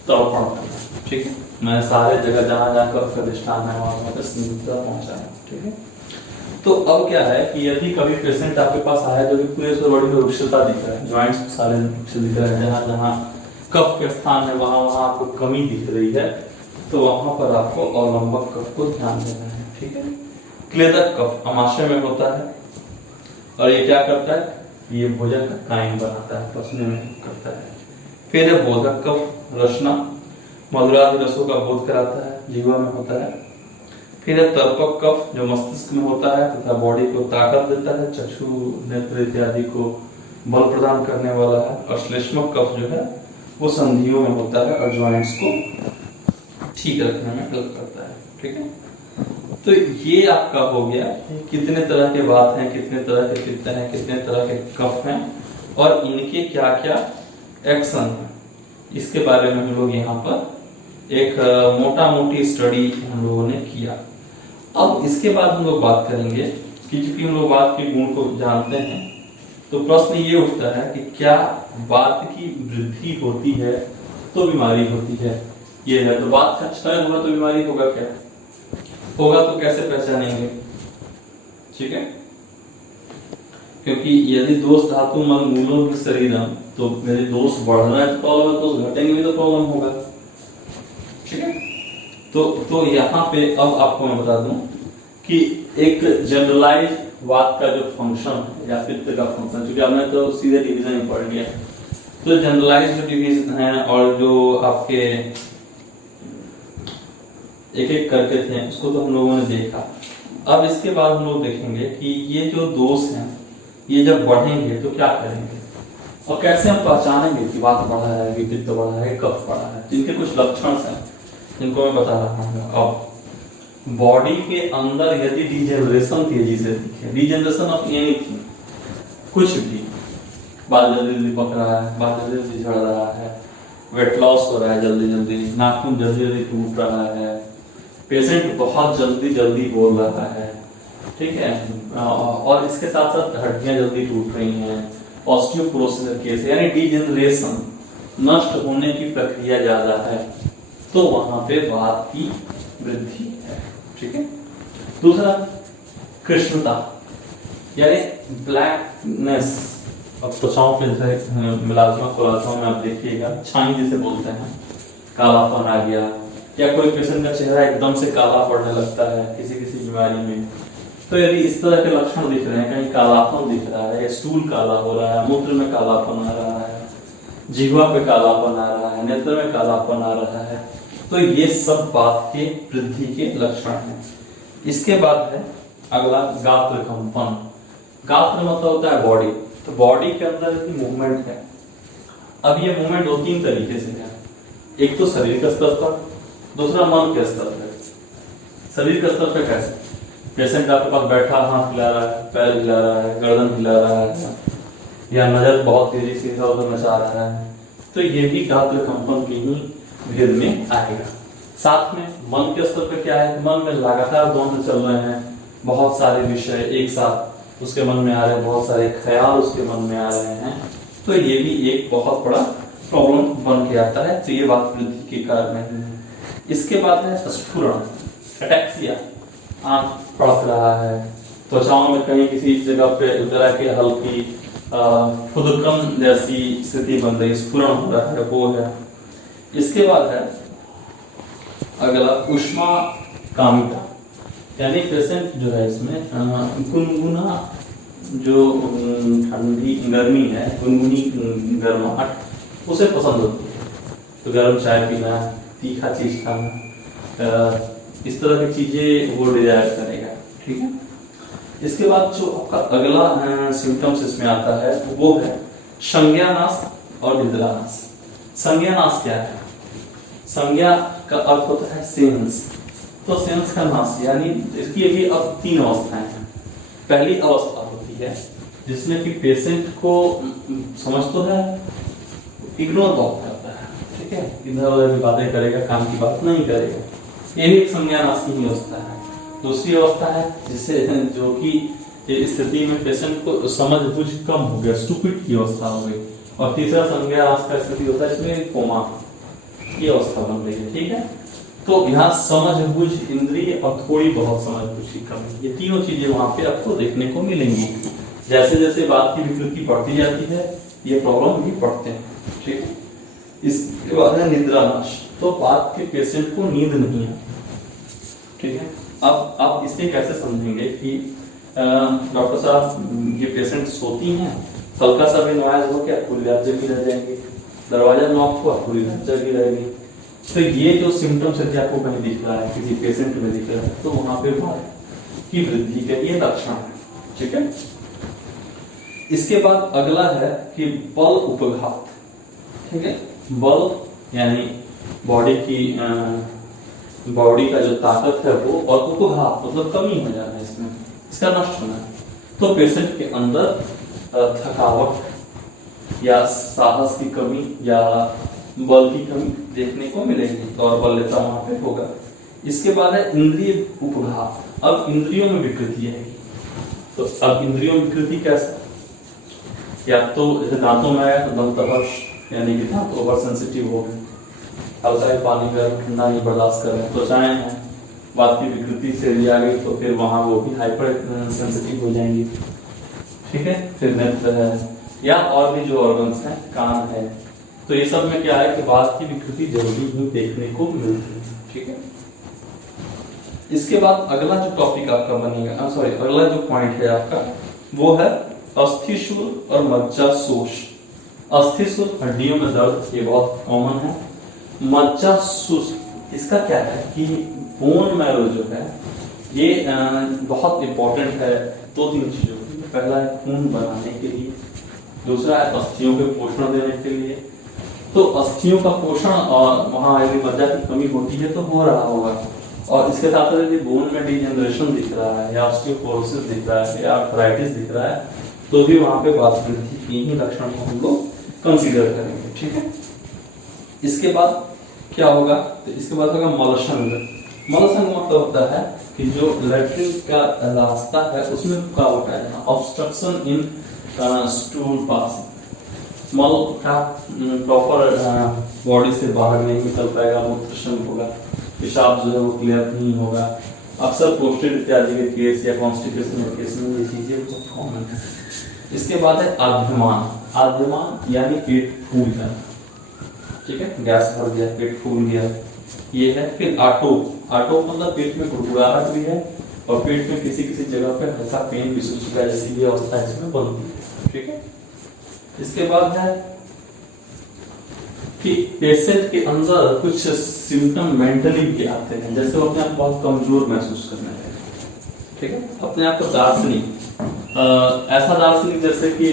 तर्पण करना। ठीक है, मैं सारे जगह जहां जहां कफ का अधिष्ठान है वहां पर स्निग्धता पहुंचाना। ठीक है, तो अब क्या है कि यदि कभी पेशेंट आपके पास आया जो कि पूरे बॉडी में रुक्षता दिख रहा है, जॉइंट्स सारे रुक्ष दिख रहे हैं, जहां जहां कफ के स्थान है वहां वहां आपको कमी दिख रही है, तो वहां पर आपको अवलंबक कफ को ध्यान देना है। ठीक है, क्लेदक कफ अमाशय में होता है, और ये क्या करता है? ये भोजन का कायम बनाता है, पचने में करता है। फिर है बोधक कफ, रचना मधुरादि रसों का बोध कराता है, जीवा में होता है। फिर है तर्पक कफ, जो मस्तिष्क में होता है तथा बॉडी को ताकत देता है, चक्षु नेत्र इत्यादि को बल प्रदान करने वाला है। और श्लेष्मक कफ जो है वो संधियों में होता है और जॉइंट्स को ठीक रखने में हेल्प करता है। ठीक है, तो ये आपका हो गया कितने तरह के वात हैं, कितने तरह के पित्त हैं, कितने तरह के कफ हैं और इनके क्या क्या एक्शन है, इसके बारे में हम लोग यहाँ पर एक मोटा मोटी स्टडी हम लोगों ने किया। अब इसके बाद हम लोग बात करेंगे कि चूंकि हम लोग वात के गुण को जानते हैं तो प्रश्न ये उठता है कि क्या वात की वृद्धि होती है तो बीमारी होती है। ये है, तो वात का क्षय होगा तो बीमारी होगा क्या, होगा तो कैसे पहचानेंगे। ठीक है, क्योंकि यदि दोष धातु मन मूलों की शरीरम, तो मेरे दोष बढ़ रहा है तो प्रॉब्लम है, दोष घटेंगे भी तो प्रॉब्लम होगा। ठीक है, तो यहाँ पे अब आपको मैं बता दूं कि एक जनरलाइज वात का जो फंक्शन है या पित्त का फंक्शन, क्योंकि हमने तो सीधे डिवीजन ही पढ़ लिया, तो जनरलाइज जो डिवीजन है और जो आपके एक एक करके थे उसको तो हम लोगों ने देखा। अब इसके बाद हम लोग देखेंगे कि ये जो दोष हैं ये जब बढ़ेंगे तो क्या करेंगे और कैसे हम पहचानेंगे कि वात बढ़ा है, कि पित्त बढ़ा है, कफ बढ़ा है। जिनके कुछ लक्षण हैं जिनको मैं बता रहा हूँ। अब बॉडी के अंदर यदि डिजेनरेशन तेजी से दिखे, डिजेनरेशन ऑफ एनीथिंग, कुछ भी, बाल जल्दी जल्दी पक रहा है, बाल जल्दी जल्दी झड़ रहा है, वेट लॉस हो रहा है जल्दी जल्दी, नाखून जल्दी जल्दी टूट रहा है, पेशेंट बहुत जल्दी जल्दी बोल रहा है, ठीक है, और इसके साथ साथ हड्डियां जल्दी टूट रही हैं, ऑस्टियोपोरोसिस केस यानी डिजेनरेशन, नष्ट होने की प्रक्रिया ज्यादा है, तो वहां पे वात की वृद्धि है। ठीक है, दूसरा कृष्णता यानी ब्लैकनेस। अब त्वचाओं पे मिलाजमा कोलाजमा में आप देखिएगा छाई जिसे बोलते हैं, कालापन आ गया, या कोई पेशेंट का चेहरा एकदम से काला पड़ने लगता है किसी किसी बीमारी में। तो यदि इस तरह के लक्षण दिख रहे हैं, कहीं कालापन दिख रहा है, स्टूल काला हो रहा है, मूत्र में कालापन आ रहा है, जिह्वा पे कालापन आ रहा है, नेत्र में कालापन आ रहा है, तो ये सब वात के वृद्धि के लक्षण हैं। इसके बाद है अगला गात्र कंपन। गात्र मतलब होता है बॉडी, तो बॉडी के अंदर की मूवमेंट है। अब ये मूवमेंट दो तीन तरीके से है, एक तो शरीर के स्तर पर, दूसरा मन के स्तर पर। शरीर के स्तर पर कैसे, पेशेंट आपके पास बैठा हाथ हिला रहा है, पैर हिला रहा है, गर्दन हिला रहा है, या नजर बहुत तेजी से इधर उधर मचा रहा है, तो ये भी गात्र कंपन की ही भेद में आएगा। साथ में मन के स्तर पर क्या है, मन में लगातार द्वंद्व चल रहे हैं, बहुत सारे विषय एक साथ उसके मन में आ रहे हैं, बहुत सारे ख्याल उसके मन में आ रहे हैं, तो ये भी एक बहुत बड़ा प्रॉब्लम बन के आता है। तो ये बात वृद्धि के कारण है। इसके बाद है स्फुरण, एटैक्सिया, आंख फड़क रहा है, त्वचाओं में कहीं किसी जगह पे इस तरह की हल्की फुदकन जैसी स्थिति बन रही, स्फुरण हो रहा है, वो है। इसके बाद है अगला उष्मा कामिता, यानी पेशेंट जो है इसमें गुनगुना जो ठंडी गर्मी है, गुनगुनी गर्माहट उसे पसंद होती है, तो गर्म चाय पीना, तीखा चीज खाना, इस तरह की चीजें वो डिजायर करेगा। ठीक है, इसके बाद जो आपका अगला सिम्टम्स इसमें आता है वो है संज्ञानाश और निद्रानाश। संज्ञानाश क्या है, संज्ञा का अर्थ होता है सेंस, तो सेंस का नाश यानी इसकी भी अब तीन अवस्थाएं हैं। पहली अवस्था होती है जिसमें कि पेशेंट को समझ तो है, इग्नोर बहुत करता है, ठीक है, इधर उधर की बातें करेगा, काम की बात नहीं करेगा, ये भी एक संज्ञानाश की ही अवस्था है। दूसरी अवस्था है जिससे जो कि स्थिति में पेशेंट को समझ बुझ कम हो गया, स्टूपिड की अवस्था हो गई। और तीसरा संज्ञानाश का स्थिति होता है इसमें कोमा की अवस्था बन रही है। ठीक है, तो यहाँ समझ बुझ इंद्रिय और थोड़ी बहुत समझ बुझ की कमी, ये तीनों चीजें वहां पे आपको देखने को मिलेंगी। जैसे जैसे बात की विकृति बढ़ती जाती है ये प्रॉब्लम भी बढ़ते हैं। ठीक है, इसके बाद है निद्रानाश, तो बात के पेशेंट को नींद नहीं है। ठीक है, अब आप इसे कैसे समझेंगे कि डॉक्टर साहब ये पेशेंट सोती हैं हल्का सा भी नॉइज हो क्या पूरी रात जगी रह जाएंगे, दरवाजा नॉक हुआ पूरी रात जगी रहेगी। तो ये जो सिम्टम्स यदि आपको कहीं दिख रहा है, किसी पेशेंट में दिख रहा है, तो वहां पे बात की वृद्धि के ये लक्षण है। ठीक है, इसके बाद अगला है कि बल उपघात। ठीक है, बल यानी बॉडी का जो ताकत है वो, और उपघात मतलब कमी हो जाना है इसमें, इसका नष्ट होना है। तो पेशेंट के अंदर थकावट या साहस की कमी या बल की कमी देखने को मिलेगी, तो और बल्यता वहां पे होगा। इसके बाद है इंद्रिय उपघात। अब इंद्रियों में विकृति आएगी। तो अब इंद्रियों में विकृति कैसे, या तो जैसे दांतों में आया तो दंतहर्ष यानी कि दांत ओवर सेंसिटिव हो गए, हल्का ही पानी का ठंडा नहीं बर्दाश्त कर रहे, त्वचाएं हैं, बात की विकृति से आ गई तो फिर वहां वो भी हाइपर सेंसिटिव हो जाएंगी। ठीक है, फिर नेत्र है या और भी जो ऑर्गन्स हैं, कान है, तो ये सब में क्या है कि बात की विकृति जल्दी ही देखने को मिलती है। ठीक है, इसके बाद अगला जो टॉपिक आपका बनेगा, अगला जो पॉइंट है आपका वो है अस्थिशूल और मज्जाशोष। अस्थिशूल हड्डियों में दर्द, ये बहुत कॉमन है। मज्जाशोष इसका क्या है कि बोन मैरो जो है ये बहुत इंपॉर्टेंट है 2-3 चीजों के लिए। पहला है खून बनाने के लिए, दूसरा है अस्थियों के पोषण देने के लिए। तो अस्थियों का पोषण और वहां यदि मज्जा की कमी होती है तो हो रहा होगा, और इसके साथ साथ यदि बोन में डिजेनरेशन दिख रहा है या ऑस्टियोपोरोसिस दिख रहा है या आर्थराइटिस दिख रहा है तो भी वहां पे बात वृद्धि की ही लक्षण को हम लोग कंसीडर करेंगे। ठीक है, इसके बाद क्या होगा, तो इसके बाद होगा मलशंग। मलशंग मतलब होता है कि जो लैट्रिन का रास्ता है उसमें रुकावट आ जाना, ऑब्स्ट्रक्शन इन स्टूल पास। मल का प्रॉपर बॉडी से बाहर नहीं निकल पाएगा, मूत्रशंग होगा, पेशाब जो है वो क्लियर नहीं होगा। अक्सर प्रोस्टेट इत्यादि के केस या कॉन्स्टिपेशन के केस में ये चीजें बहुत कॉमन है। इसके बाद है आद्यमान। आद्यमान यानी पेट फूल जाना। ठीक है, गैस भर गया, पेट फूल गया, ये है। फिर आटोप। आटोप मतलब पेट में गुड़गुड़ाहट भी है और पेट में किसी किसी जगह पर हल्का पेन भी सूख चुका है, जैसी भी अवस्था इसमें बनती है। ठीक है, इसके बाद है कि पेशेंट के अंदर कुछ सिम्टम मेंटली भी आते हैं, जैसे वो अपने आप बहुत कमजोर महसूस करने लगे। ठीक है, अपने आप को दार्शनिक, ऐसा दार्शनिक जैसे कि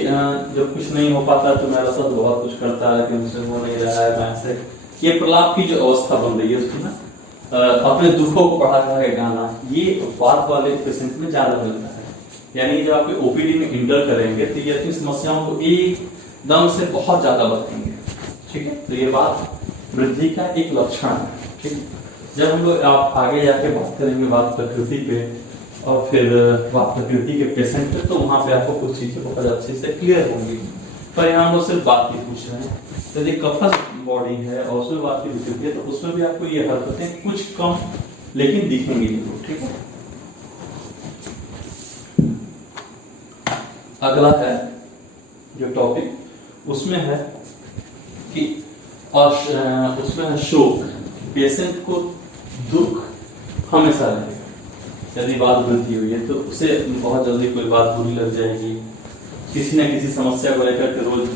जब कुछ नहीं हो पाता तो मेरा साथ बहुत कुछ करता है लेकिन मुझसे हो नहीं रहा है, मैं ऐसे, ये प्रलाप की जो अवस्था बन रही है उसकी ना, अपने दुखों को बढ़ा चढ़ा के गाना, ये बात वाले पेशेंट में ज्यादा मिलता है। यानी जब आपके ओपीडी में इंटर करेंगे तो ये अपनी समस्याओं को एकदम से बहुत ज्यादा बताएंगे। ठीक है, तो ये बात वृद्धि का एक लक्षण है। ठीक है, जब हम लोग आप आगे जाके बात करेंगे बात प्रकृति पे और फिर बात प्रकृति के पेशेंट पे, तो वहां पे आपको कुछ चीजें बहुत अच्छे से क्लियर होंगी। पर यहाँ हम लोग सिर्फ बात ही पूछ रहे हैं। तो यदि कफस बॉडी है और उसमें बात की विकृति है तो उसमें भी आपको ये हरकतें कुछ कम लेकिन दिखेंगी जरूर। ठीक है, अगला है जो टॉपिक उसमें है कि उसमें है शोक। पेशेंट को दुख हमेशा रहेगा। यदि बात वृद्धि हुई है तो उसे बहुत जल्दी कोई बात बुरी लग जाएगी, किसी न किसी समस्या को लेकर के रोज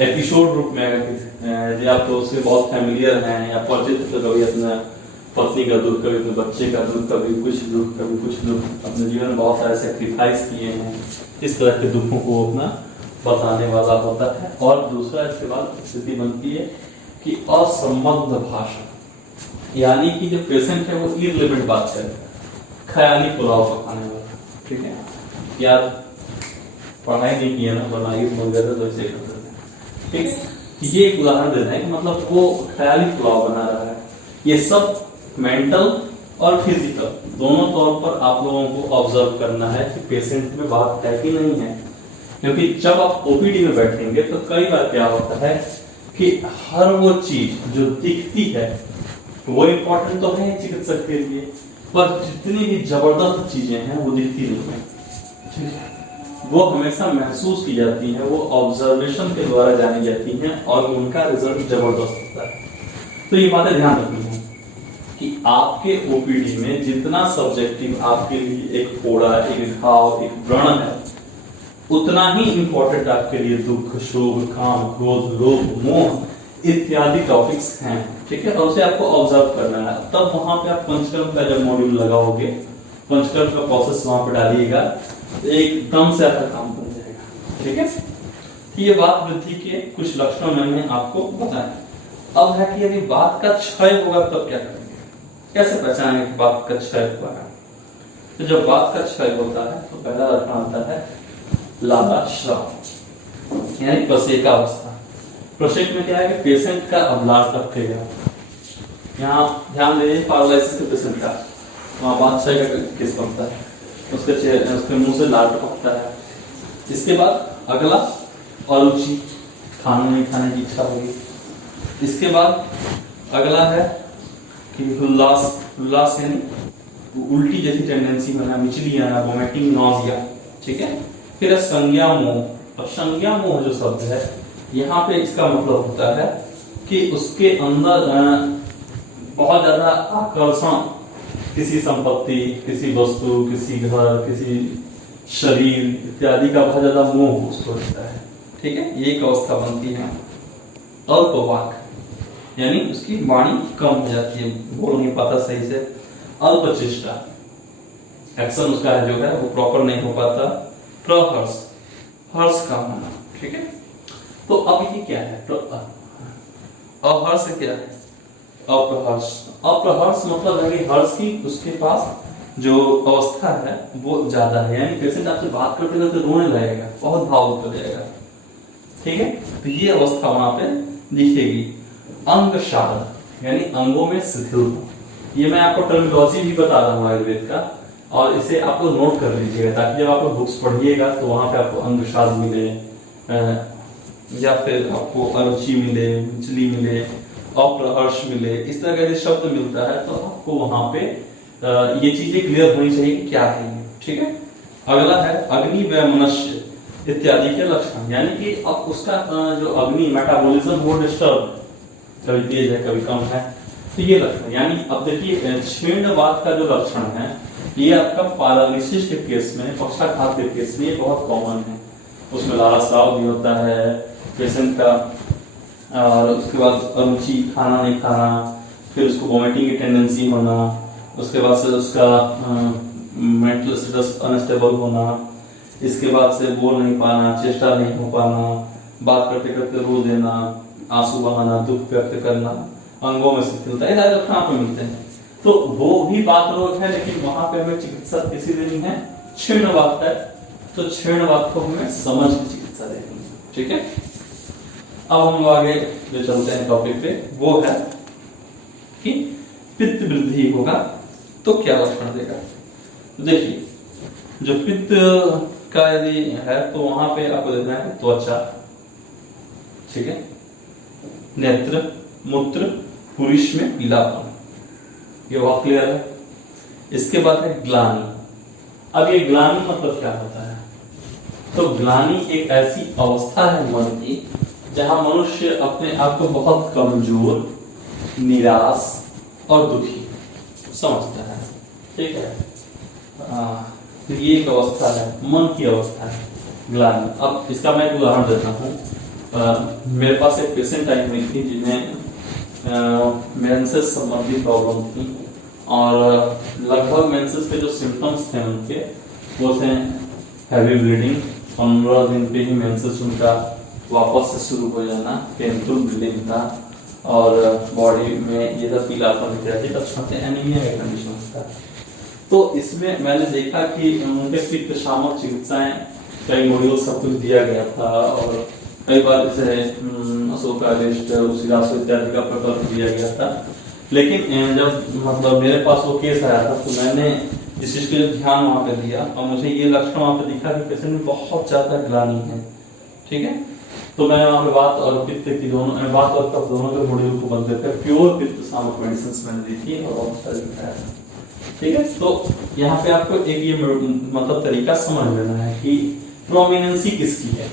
एपिसोड रूप में यदि आप तो उसके बहुत फैमिलियर हैं या परिचित, तो कभी अपने पत्नी का दुख, कभी अपने बच्चे का दुख, कभी कुछ दुख, कभी कुछ दुख, अपने जीवन में बहुत सारे सेक्रीफाइस किए हैं, इस तरह के दुखों को अपना बताने वाला होता है। और दूसरा इसके बाद स्थिति बनती है कि असंबद्ध भाषा, यानी कि जो पेशेंट है वो इररिलेवेंट बात करे, ख्याली पुलाव पकाने वाला। ठीक है, यार पढ़ाई नहीं किया ना, बनाई बन गया तो ऐसे करते थे। ठीक है, ये एक उदाहरण देना है कि मतलब वो ख्याली पुलाव बना रहा है। ये सब मेंटल और फिजिकल दोनों तौर पर आप लोगों को ऑब्जर्व करना है कि पेशेंट में बात है कि नहीं है। क्योंकि जब आप ओपीडी में बैठेंगे तो कई बार क्या होता है कि हर वो चीज जो दिखती है वो इम्पोर्टेंट तो है चिकित्सक के लिए, पर जितनी भी जबरदस्त चीजें हैं वो दिखती नहीं है। ठीक है, वो हमेशा महसूस की जाती हैं, वो ऑब्जर्वेशन के द्वारा जानी जाती हैं और उनका रिजल्ट जबरदस्त होता है। तो ये बातें ध्यान रखनी है कि आपके ओपीडी में जितना सब्जेक्टिव आपके लिए एक फोड़ा, एक घाव, एक व्रण है, उतना ही इंपॉर्टेंट आपके लिए दुख, शोक, काम, क्रोध, लोभ, मोह इत्यादि टॉपिक्स हैं। ठीक है, और उसे आपको ऑब्जर्व करना है। तब वहां पे आप पंचकर्म का जब मॉड्यूल लगाओगे, पंचकर्म का प्रोसेस वहां पे डालिएगा, तो एकदम से आपका काम बन जाएगा। ठीक है, तो ये बात वृद्धि के कुछ लक्षण मैंने आपको बताया। अब है कि यदि बात का क्षय होगा तब क्या करेंगे, कैसे पहचानेंगे कि बात का क्षय हुआ है। तो जब बात का क्षय होता है तो पहला लक्षण आता है लाला श्राव, यानी प्रसेकावस्था। प्रसेक में क्या है कि पेशेंट का अभिलाष रखेगा। यहाँ ध्यान दीजिए, पैरालिसिस के पेशेंट का वहां बात क्षय का केस बनता है, उसके मुंह से लाल टपकता है। इसके बाद अगला अरुचि, खाना नहीं खाने की इच्छा होगी। इसके बाद अगला है कि उल्लास यानी उल्टी जैसी टेंडेंसी होना, मिचली आना, वोमिटिंग, नॉजिया। ठीक है, फिर संज्ञा मोह। और संज्ञा मोह जो शब्द है यहाँ पे इसका मतलब होता है कि उसके अंदर बहुत ज्यादा आकर्षण, किसी संपत्ति, किसी वस्तु, किसी घर, किसी शरीर इत्यादि का बहुत ज्यादा मोह उसको रहता है। ठीक है, ये एक अवस्था बनती है। अल्पवाक यानी उसकी वाणी कम हो जाती है, बोल नहीं पाता सही से। अल्पचेष्टा, एक्शन उसका जो है वो प्रॉपर नहीं हो पाता। प्रहर्ष, हर्ष का होना। ठीक है, तो अब ये क्या है, तो अहर्ष क्या है, अप्रहर्ष। अप्रहर्ष मतलब है कि हर्ष की उसके पास जो अवस्था है वो ज्यादा है, यानी पेशेंट आपसे बात करते करते रोने लगेगा, बहुत भावुक हो जाएगा। ठीक है, तो ये अवस्था वहां पे दिखेगी। अंग शारद यानी अंगों में शिथिलता। ये मैं आपको टर्मिनोलॉजी भी बता रहा हूँ आयुर्वेद का, और इसे आपको नोट कर लीजिएगा ताकि जब आप बुक्स पढ़िएगा तो वहां पे आपको अंग शारद मिले, या फिर आपको अरुचि मिले, मिचली मिले, अप्रहर्ष मिले, इस तरह का यदि शब्द मिलता है तो आपको वहां पे ये चीजें क्लियर होनी चाहिए कि क्या है ये। ठीक है, अगला है अग्नि व मनुष्य इत्यादि के लक्षण, यानी कि अब उसका जो अग्नि मेटाबॉलिज्म वो डिस्टर्ब, कभी तेज है कभी कम है, तो ये लक्षण। यानी अब देखिए छींड़वात का जो लक्षण है ये आपका पैरालिसिस के केस में, पक्षाघात के केस में ये बहुत कॉमन है। उसमें लाला स्राव भी होता है पेशेंट का, और उसके बाद अरुचि, खाना नहीं खाना, फिर उसको वोमिटिंग की टेंडेंसी होना, उसके बाद से उसका मेंटल स्टेटस अनस्टेबल होना, इसके बाद से बोल नहीं पाना, चेष्टा नहीं हो पाना, बात करते करते रो देना, आंसू बहाना, दुख व्यक्त करना, अंगों में शिथिलता, ये सारे लक्षण आपको मिलते हैं। तो वो भी बात रोग है, लेकिन वहां पे हमें चिकित्सा किसी देनी है, छींड़वात है, तो छींड़वात को हमें समझ की चिकित्सा देनी है। ठीक है, अब हम आगे जो चलते हैं टॉपिक पे, वो है कि पित्त वृद्धि होगा तो क्या लक्षण देगा। तो देखिए, जो पित्त का यदि है तो वहां पे आपको देखना है त्वचा, ठीक है, नेत्र, मूत्र, पुरुष में पीलापन, ये बहुत क्लियर है। इसके बाद है ग्लानि। अब ये ग्लानि मतलब क्या होता है, तो ग्लानि एक ऐसी अवस्था है मन की जहां मनुष्य अपने आप को बहुत कमजोर, निराश और दुखी समझता है। ठीक है, तो ये एक अवस्था है, मन की अवस्था है ग्लानि। अब इसका मैं एक उदाहरण देता हूँ। मेरे पास एक पेशेंट आई हुई थी जिन्हें मेंसेस संबंधी प्रॉब्लम थी, और लगभग मेंसेस के जो सिम्टम्स थे उनके वो थे हैवी ब्लीडिंग, 15 दिन पे ही मेंसेस उनका वापस से शुरू हो जाना, पेनफुल ब्लीडिंग था, और बॉडी में ये सब पीलापन इत्यादि लक्षण थे, एनीमिया का कंडीशन था। तो इसमें मैंने देखा कि उनके पित्त शामक चिकित्साएं, कई मॉड्यूल सब कुछ दिया गया था, और कई बार इसे अशोकारिष्ट, उसिरासो इत्यादि का प्रकल्प दिया गया था। लेकिन जब मतलब मेरे पास वो केस आया था तो मैंने इस चीज पे ध्यान वहां पे दिया, और मुझे ये लक्षण वहां पे दिखा कि पेशेंट में बहुत ज्यादा ग्लानि है। ठीक है, तो मैं वहां पे बात और पित्त की दोनों बात और कफ दोनों के मॉड्यूल को बंद करके प्योर पित्त शामक मेडिसिन मैंने दी थी और बहुत सारी दिखाया था। ठीक है, तो यहाँ पे आपको एक ये मतलब तरीका समझ लेना है कि प्रोमिनेंसी किसकी है।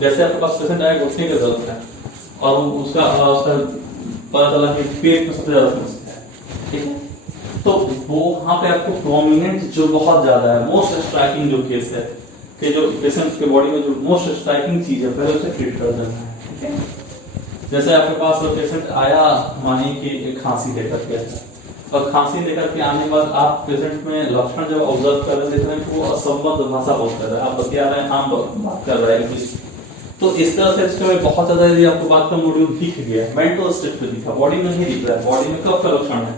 जैसे आपके पास पेशेंट आया घुटने का दर्द है और उसका पता चला कि पेट में सबसे ज्यादा समस्या है, ठीक है, तो वो वहां पे आपको प्रोमिनेंट जो बहुत ज्यादा है, मोस्ट स्ट्राइकिंग जो केस है, कि जो पेशेंट के बॉडी में जो मोस्ट स्ट्राइकिंग चीज है पहले उसे ट्रीट कर देना है, ठीक है। जैसे आपके पास पेशेंट आया, मानिए कि खांसी लेकर के आया, और खांसी लेकर के आने के बाद आप पेशेंट में लक्षण जब ऑब्जर्व कर रहे हैं तो वो असंबद्ध भाषा बहुत कर रहा है, आप बतिया रहे हैं, आम बात कर रहे हैं, तो इस तरह से इसमें बहुत ज्यादा यदि आपको बात का मॉड्यूल दिख गया, मेंटल स्टेट पे दिखा, बॉडी में नहीं दिख रहा है, बॉडी में कब का लक्षण है,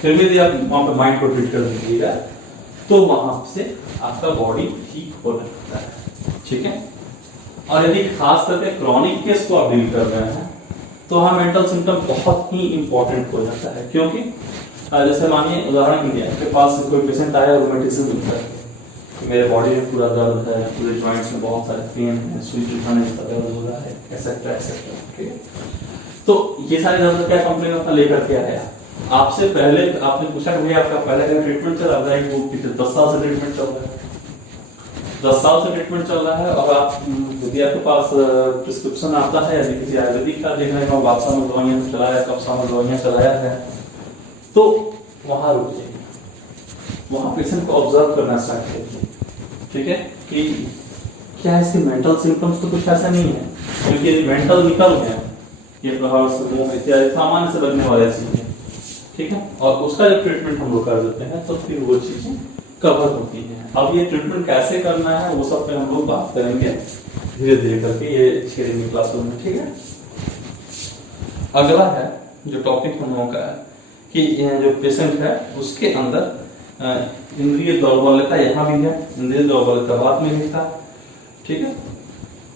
फिर भी यदि आप वहां पे माइंड को ट्रीट कर दीजिएगा तो वहां से आपका बॉडी ठीक हो सकता है, ठीक है। और यदि खास करके क्रॉनिक केस को आप डील कर रहे हैं तो वहां मेंटल सिम्टम बहुत ही इंपॉर्टेंट हो जाता है, क्योंकि जैसे मानिए उदाहरण के लिए आपके पास कोई पेशेंट आया, रोमेटिज्म होता है, मेरे बॉडी में पूरा दर्द है, पूरे जॉइंट्स में बहुत सारे पेन है, सुई चुभाने का दर्द हो रहा है, एक्सेट्रा एक्सेट्रा, ठीक है। तो ये सारे दर्द क्या कंप्लेन अपना लेकर के आया, आपसे पहले आपने पूछा कि भैया आपका पहले का ट्रीटमेंट चल रहा है, वो पिछले 10 साल से ट्रीटमेंट चल रहा है, 10 साल से ट्रीटमेंट चल रहा है, और आप यदि आपके पास प्रिस्क्रिप्शन आता है, यदि किसी आयुर्वेदिक का देखने का वापसा में दवाइयां चलाया, कब्सा में दवाइयां चलाया है, तो वहां रुक जाइए, वहां पेशेंट को ऑब्जर्व करना स्टार्ट करिए, ठीक है, कि क्या इसके मेंटल सिम्टम्स तो कुछ ऐसा नहीं है, क्योंकि यदि मेंटल निकल गया, ये प्रभाव समूह इत्यादि सामान्य से लगने वाली चीजें, ठीक है, और उसका जब ट्रीटमेंट हम लोग कर देते हैं तो फिर वो चीजें कवर होती है। अब ये ट्रीटमेंट कैसे करना है वो सब पे हम लोग बात करेंगे धीरे धीरे करके ये 6 दिन की क्लासरूम में, ठीक है। अगला है जो टॉपिक हम लोगों का है कि जो पेशेंट है उसके अंदर इंद्रिय दौर्बल्यता यहाँ भी है, इंद्रिय दौर्बल्यता बाद में भी था, ठीक है।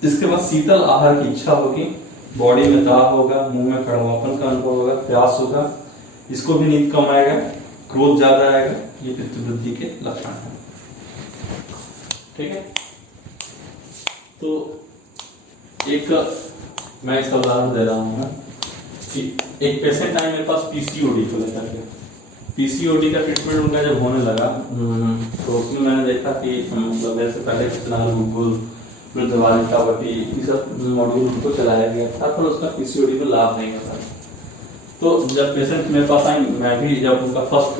इसके बाद शीतल आहार की इच्छा होगी, बॉडी में दाह होगा, मुंह में कड़वापन का अनुभव होगा, प्यास होगा, इसको भी नींद कम आएगा, क्रोध ज्यादा आएगा, ये पित्त वृद्धि के लक्षण हैं, ठीक है। तो एक मैं इसका उदाहरण दे रहा हूँ कि एक पेशेंट आए मेरे पास पीसीओडी को लेकर के, पीसीओडी का ट्रीटमेंट उनका जब होने लगा तो उसमें मैंने देखा कि मतलब मेरे से पहले कितना गूगल वृद्धवालिकावटी ये सब मॉड्यूल उनको चलाया गया था, पर उसका पीसीओडी में लाभ नहीं होता। तो जब पेशेंट मेरे पास आए, मैं भी जब उनका फर्स्ट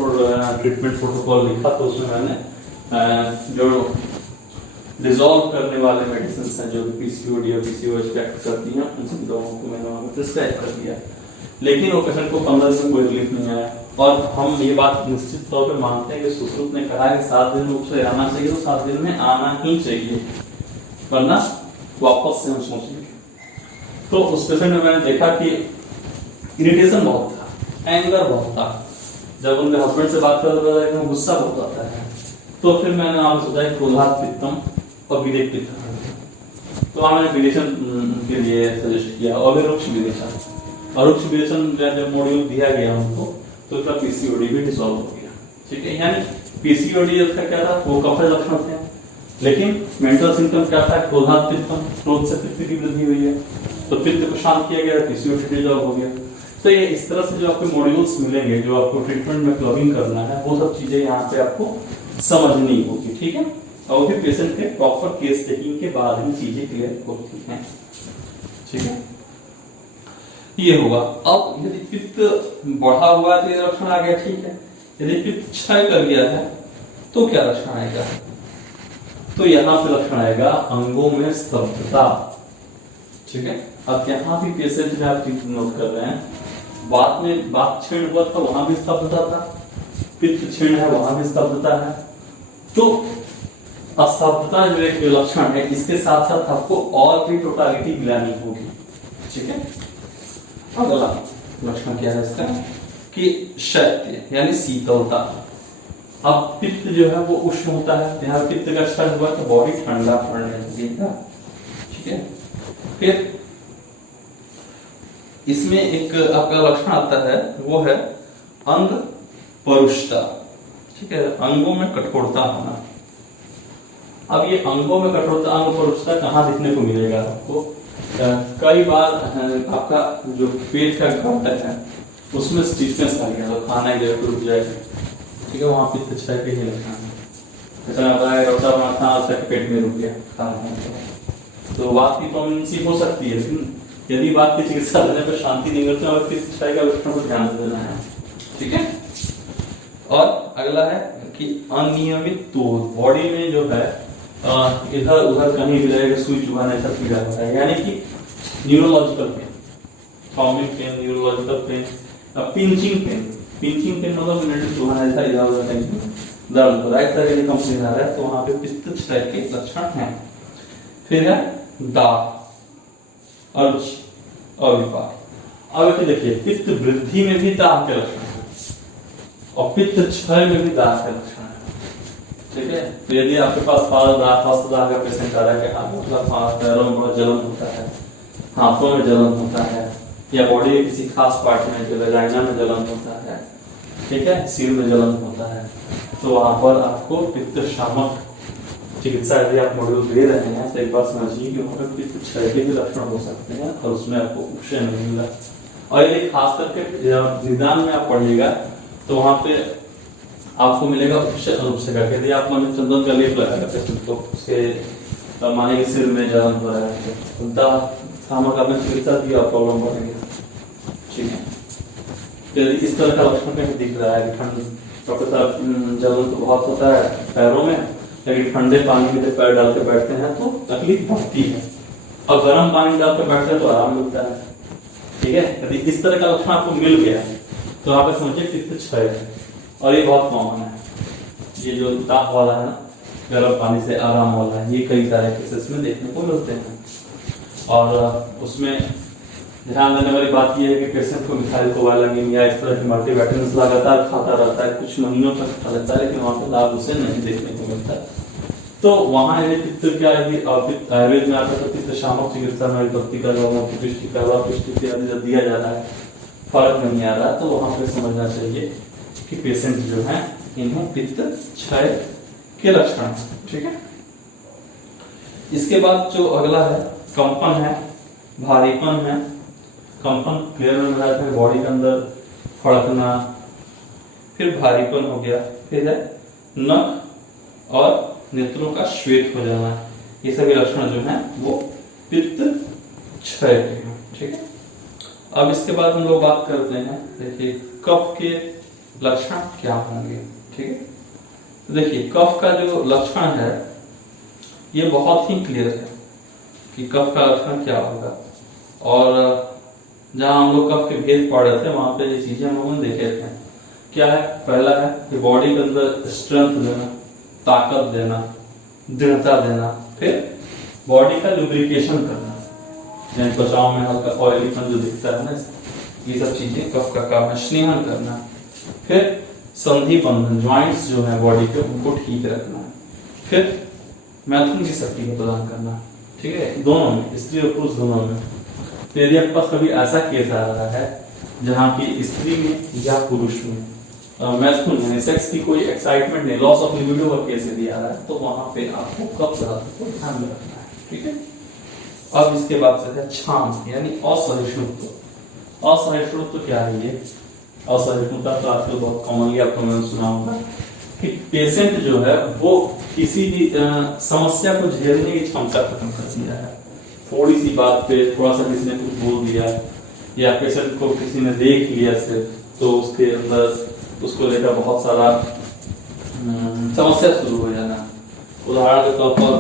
ट्रीटमेंट प्रोटोकॉल लिखा तो उसमें मैंने जो डिसॉल्व करने वाले मेडिसिन हैं जो पीसीओडी और पीसीओएस इफेक्ट करती हैं उन सभी दवाओं को मैंने वहां प्रिस्क्राइब कर दिया, लेकिन वो पेशेंट को 15 दिन में कोई रिलीफ नहीं आया। और हम ये बात निश्चित तौर पे मानते हैं कि सुश्रुत ने कहा है कि 7 दिन में उसे आना चाहिए, तो 7 दिन में आना ही चाहिए, वरना वापस से हम सोचेंगे। तो उस पेशेंट में मैंने देखा कि इरिटेशन बहुत था, एंगर बहुत था, जब उनके हस्बैंड से बात करते थे गुस्सा बहुत आता है। तो फिर मैंने आपको सोचा क्रोधात पित्तम और विरेक पित्तम, तो मैंने विरेचन के लिए सजेस्ट किया, और रुक्ष विरेचन, और रुक्ष विरेचन जब मॉड्यूल दिया गया हमको तो उसका पीसीओडी भी डिसॉल्व हो गया, ठीक है। यानी पीसीओडी उसका क्या था, वो कफ लक्षण थे, लेकिन मेंटल सिम्टम क्या था, क्रोधात पित्तम, क्रोध से पित्त की वृद्धि हुई है, तो पित्त को शांत किया गया, पीसीओडी डिसॉल्व हो गया। तो ये इस तरह से जो आपको मॉड्यूल्स मिलेंगे, जो आपको ट्रीटमेंट में क्लबिंग करना है, वो सब चीजें यहाँ पे आपको समझनी होगी, ठीक है। और फिर पेशेंट के प्रॉपर केस टेकिंग के बाद ही चीजें क्लियर होती हैं, ठीक है। ये होगा। अब यदि पित्त बढ़ा हुआ है तो ये लक्षण आ गया, ठीक है। यदि पित्त क्षय कर गया है तो क्या लक्षण आएगा, तो यहाँ पे लक्षण आएगा अंगों में स्तब्धता, ठीक है। अब यहाँ भी पेशेंट में आप चीज नोट कर रहे हैं, बात क्षीण हुआ था वहां भी स्तब्धता था, पित्त क्षीण है वहां भी स्तब्धता है, तो अस्तब्धता जो एक लक्षण है, इसके साथ साथ आपको और भी टोटालिटी मिलानी होगी, ठीक है। अगला लक्षण क्या है इसका, कि शैत्य यानी शीतलता। अब पित्त जो है वो उष्ण होता है, यहाँ पित्त का क्षय हुआ तो बॉडी ठंडा पड़ने लगेगा, ठीक है। फिर इसमें एक आपका लक्षण आता है, वो है अंग परुषता, ठीक है, अंगों में कठोरता होना। अब ये अंगों में कठोरता, अंग परुषता कहाँ दिखने को मिलेगा आपको, कई बार आपका जो पेट का गट है उसमें स्टिफनेस आ गया, तो खाना की जगह रुक जाएगा, ठीक है, वहां पित्त क्षय के ही लक्षण है। ऐसा डॉक्टर माथा पेट में रुक गया खाना, तो बात की प्रोमिनेंसी हो सकती है, लेकिन यदि बात की चिकित्सा देने पर शांति नहीं करते और पित्त क्षय का लक्षण पर ध्यान देना है, ठीक है। और अगला है कि अनियमित तोड़, बॉडी में जो है इधर उधर कहीं भी रहेगा, सुई चुभाने ऐसा पीड़ा होता है, यानी कि न्यूरोलॉजिकल पेन, थॉमिक pain, neurological pain, pinching pain. Pinching pain मतलब नेट चुभाना ऐसा, इधर उधर कहीं दर्द हो रहा है, इस तरह की कंप्लेन आ रहा है, तो वहां पे पित्त क्षय के लक्षण हैं। फिर है दाह, अर्च, अविपाक। अब देखिए पित्त वृद्धि में भी दाह के लक्षण है और पित्त क्षय में भी दाह के लक्षण है, ठीक है। तो यदि आपके पास दाह का पेशेंट आ रहा है कि आपका पैरों में बड़ा जलन होता है, हाथों में जलन होता है, या बॉडी के किसी खास पार्ट में, जो वेजाइना में जलन होता है, ठीक है, सिर में जलन होता है, तो वहां पर आपको पित्त शामक चिकित्सा यदि आप मॉड्यूल दे रहे हैं तो एक बार समझिए कि वहां पर पित्त क्षय के भी लक्षण हो सकते हैं और उसमें आपको उपशय नहीं मिला। और यदि खास करके निदान में आप पढ़िएगा तो वहां पे आपको मिलेगा उपशय अनुपशय का। यदि आप मन चंदन का लेप लगाएगा पेशेंट को, उसके माने सिर में जलन हो रहा है, शामक आपने चिकित्सा दी और प्रॉब्लम बढ़ेगी, ठीक है। यदि इस तरह का लक्षण कहीं दिख रहा है कि ठंड डॉक्टर साहब जलन तो बहुत होता है पैरों में, लेकिन ठंडे पानी में पैर डाल के बैठते हैं तो तकलीफ बढ़ती है, और गर्म पानी डाल के बैठते हैं तो आराम मिलता है, ठीक है। यदि इस तरह का लक्षण आपको मिल गया तो आप समझिए पित्त क्षय है, और ये बहुत कॉमन है। ये जो दाह वाला है ना, गर्म पानी से आराम वाला है, ये कई सारे केसेस में देखने को मिलते हैं। और उसमें ध्यान देने वाली बात यह है कि पेशेंट को मिथाइल कोबालामिन या इस तरह के मल्टीविटामिन्स लगातार खाता रहता है, कुछ महीनों तक खाता रहता है, लेकिन वहां पर लाभ उसे नहीं देखने को मिलता। तो वहां यदि पित्त क्या है, आयुर्वेद में आता है तो पित्त शामक चिकित्सा में पुष्टि जब दिया जा रहा है, फर्क नहीं आ रहा, तो वहां पर समझना चाहिए कि पेशेंट जो है इन्हें पित्त क्षय के लक्षण है, ठीक है। इसके बाद जो अगला है कंपन है, भारीपन है। कंपन क्लियर में बताते हैं, बॉडी के अंदर फड़कना, फिर भारीपन हो गया, फिर है नख और नेत्रों का श्वेत हो जाना, ये सभी लक्षण जो हैं वो पित्त क्षय के हैं, ठीक है। अब इसके बाद हम लोग बात करते हैं, देखिए कफ के लक्षण क्या होंगे, ठीक है। तो देखिए कफ का जो लक्षण है ये बहुत ही क्लियर है कि कफ का लक्षण क्या होगा, और जहां हम लोग कफ के भेद पढ़ रहे थे वहां पे ये चीजें हम लोगों ने देखे थे। क्या है, पहला है कि बॉडी के अंदर स्ट्रेंथ देना, ताकत देना, दृढ़ता देना, फिर बॉडी का लुब्रिकेशन करना, यानी त्वचाओं में हल्का ऑयलीपन जो दिखता है ना, ये सब चीजें कफ का काम है। स्नेहन करना, फिर संधि बंधन, ज्वाइंट्स जो है बॉडी के उनको ठीक रखना, फिर मैथुन की शक्ति को प्रदान करना, ठीक है, दोनों में, स्त्री और पुरुष दोनों में। तो यदि आपके पास कभी ऐसा केस आ रहा है जहाँ की स्त्री में या पुरुष में मैथुन यानी सेक्स की कोई एक्साइटमेंट नहीं, लॉस ऑफ लिबिडो का केस यदि आ रहा है, तो वहां पे आपको कफ धातु को ध्यान में रखना है, ठीक है। अब इसके बाद से है क्षाम यानी असहिष्णुत्व। असहिष्णुत्व क्या है, ये असहिष्णुता तो आजकल बहुत कॉमनली आपको मैंने सुना होगा कि पेशेंट जो है वो किसी भी समस्या को झेलने की क्षमता खत्म कर दिया है। थोड़ी सी बात पे थोड़ा सा किसी ने कुछ बोल दिया, या पेशेंट को किसी ने देख लिया सिर्फ, तो उसके अंदर उसको लेकर बहुत सारा समस्या शुरू हो जाना। उदाहरण के तौर पर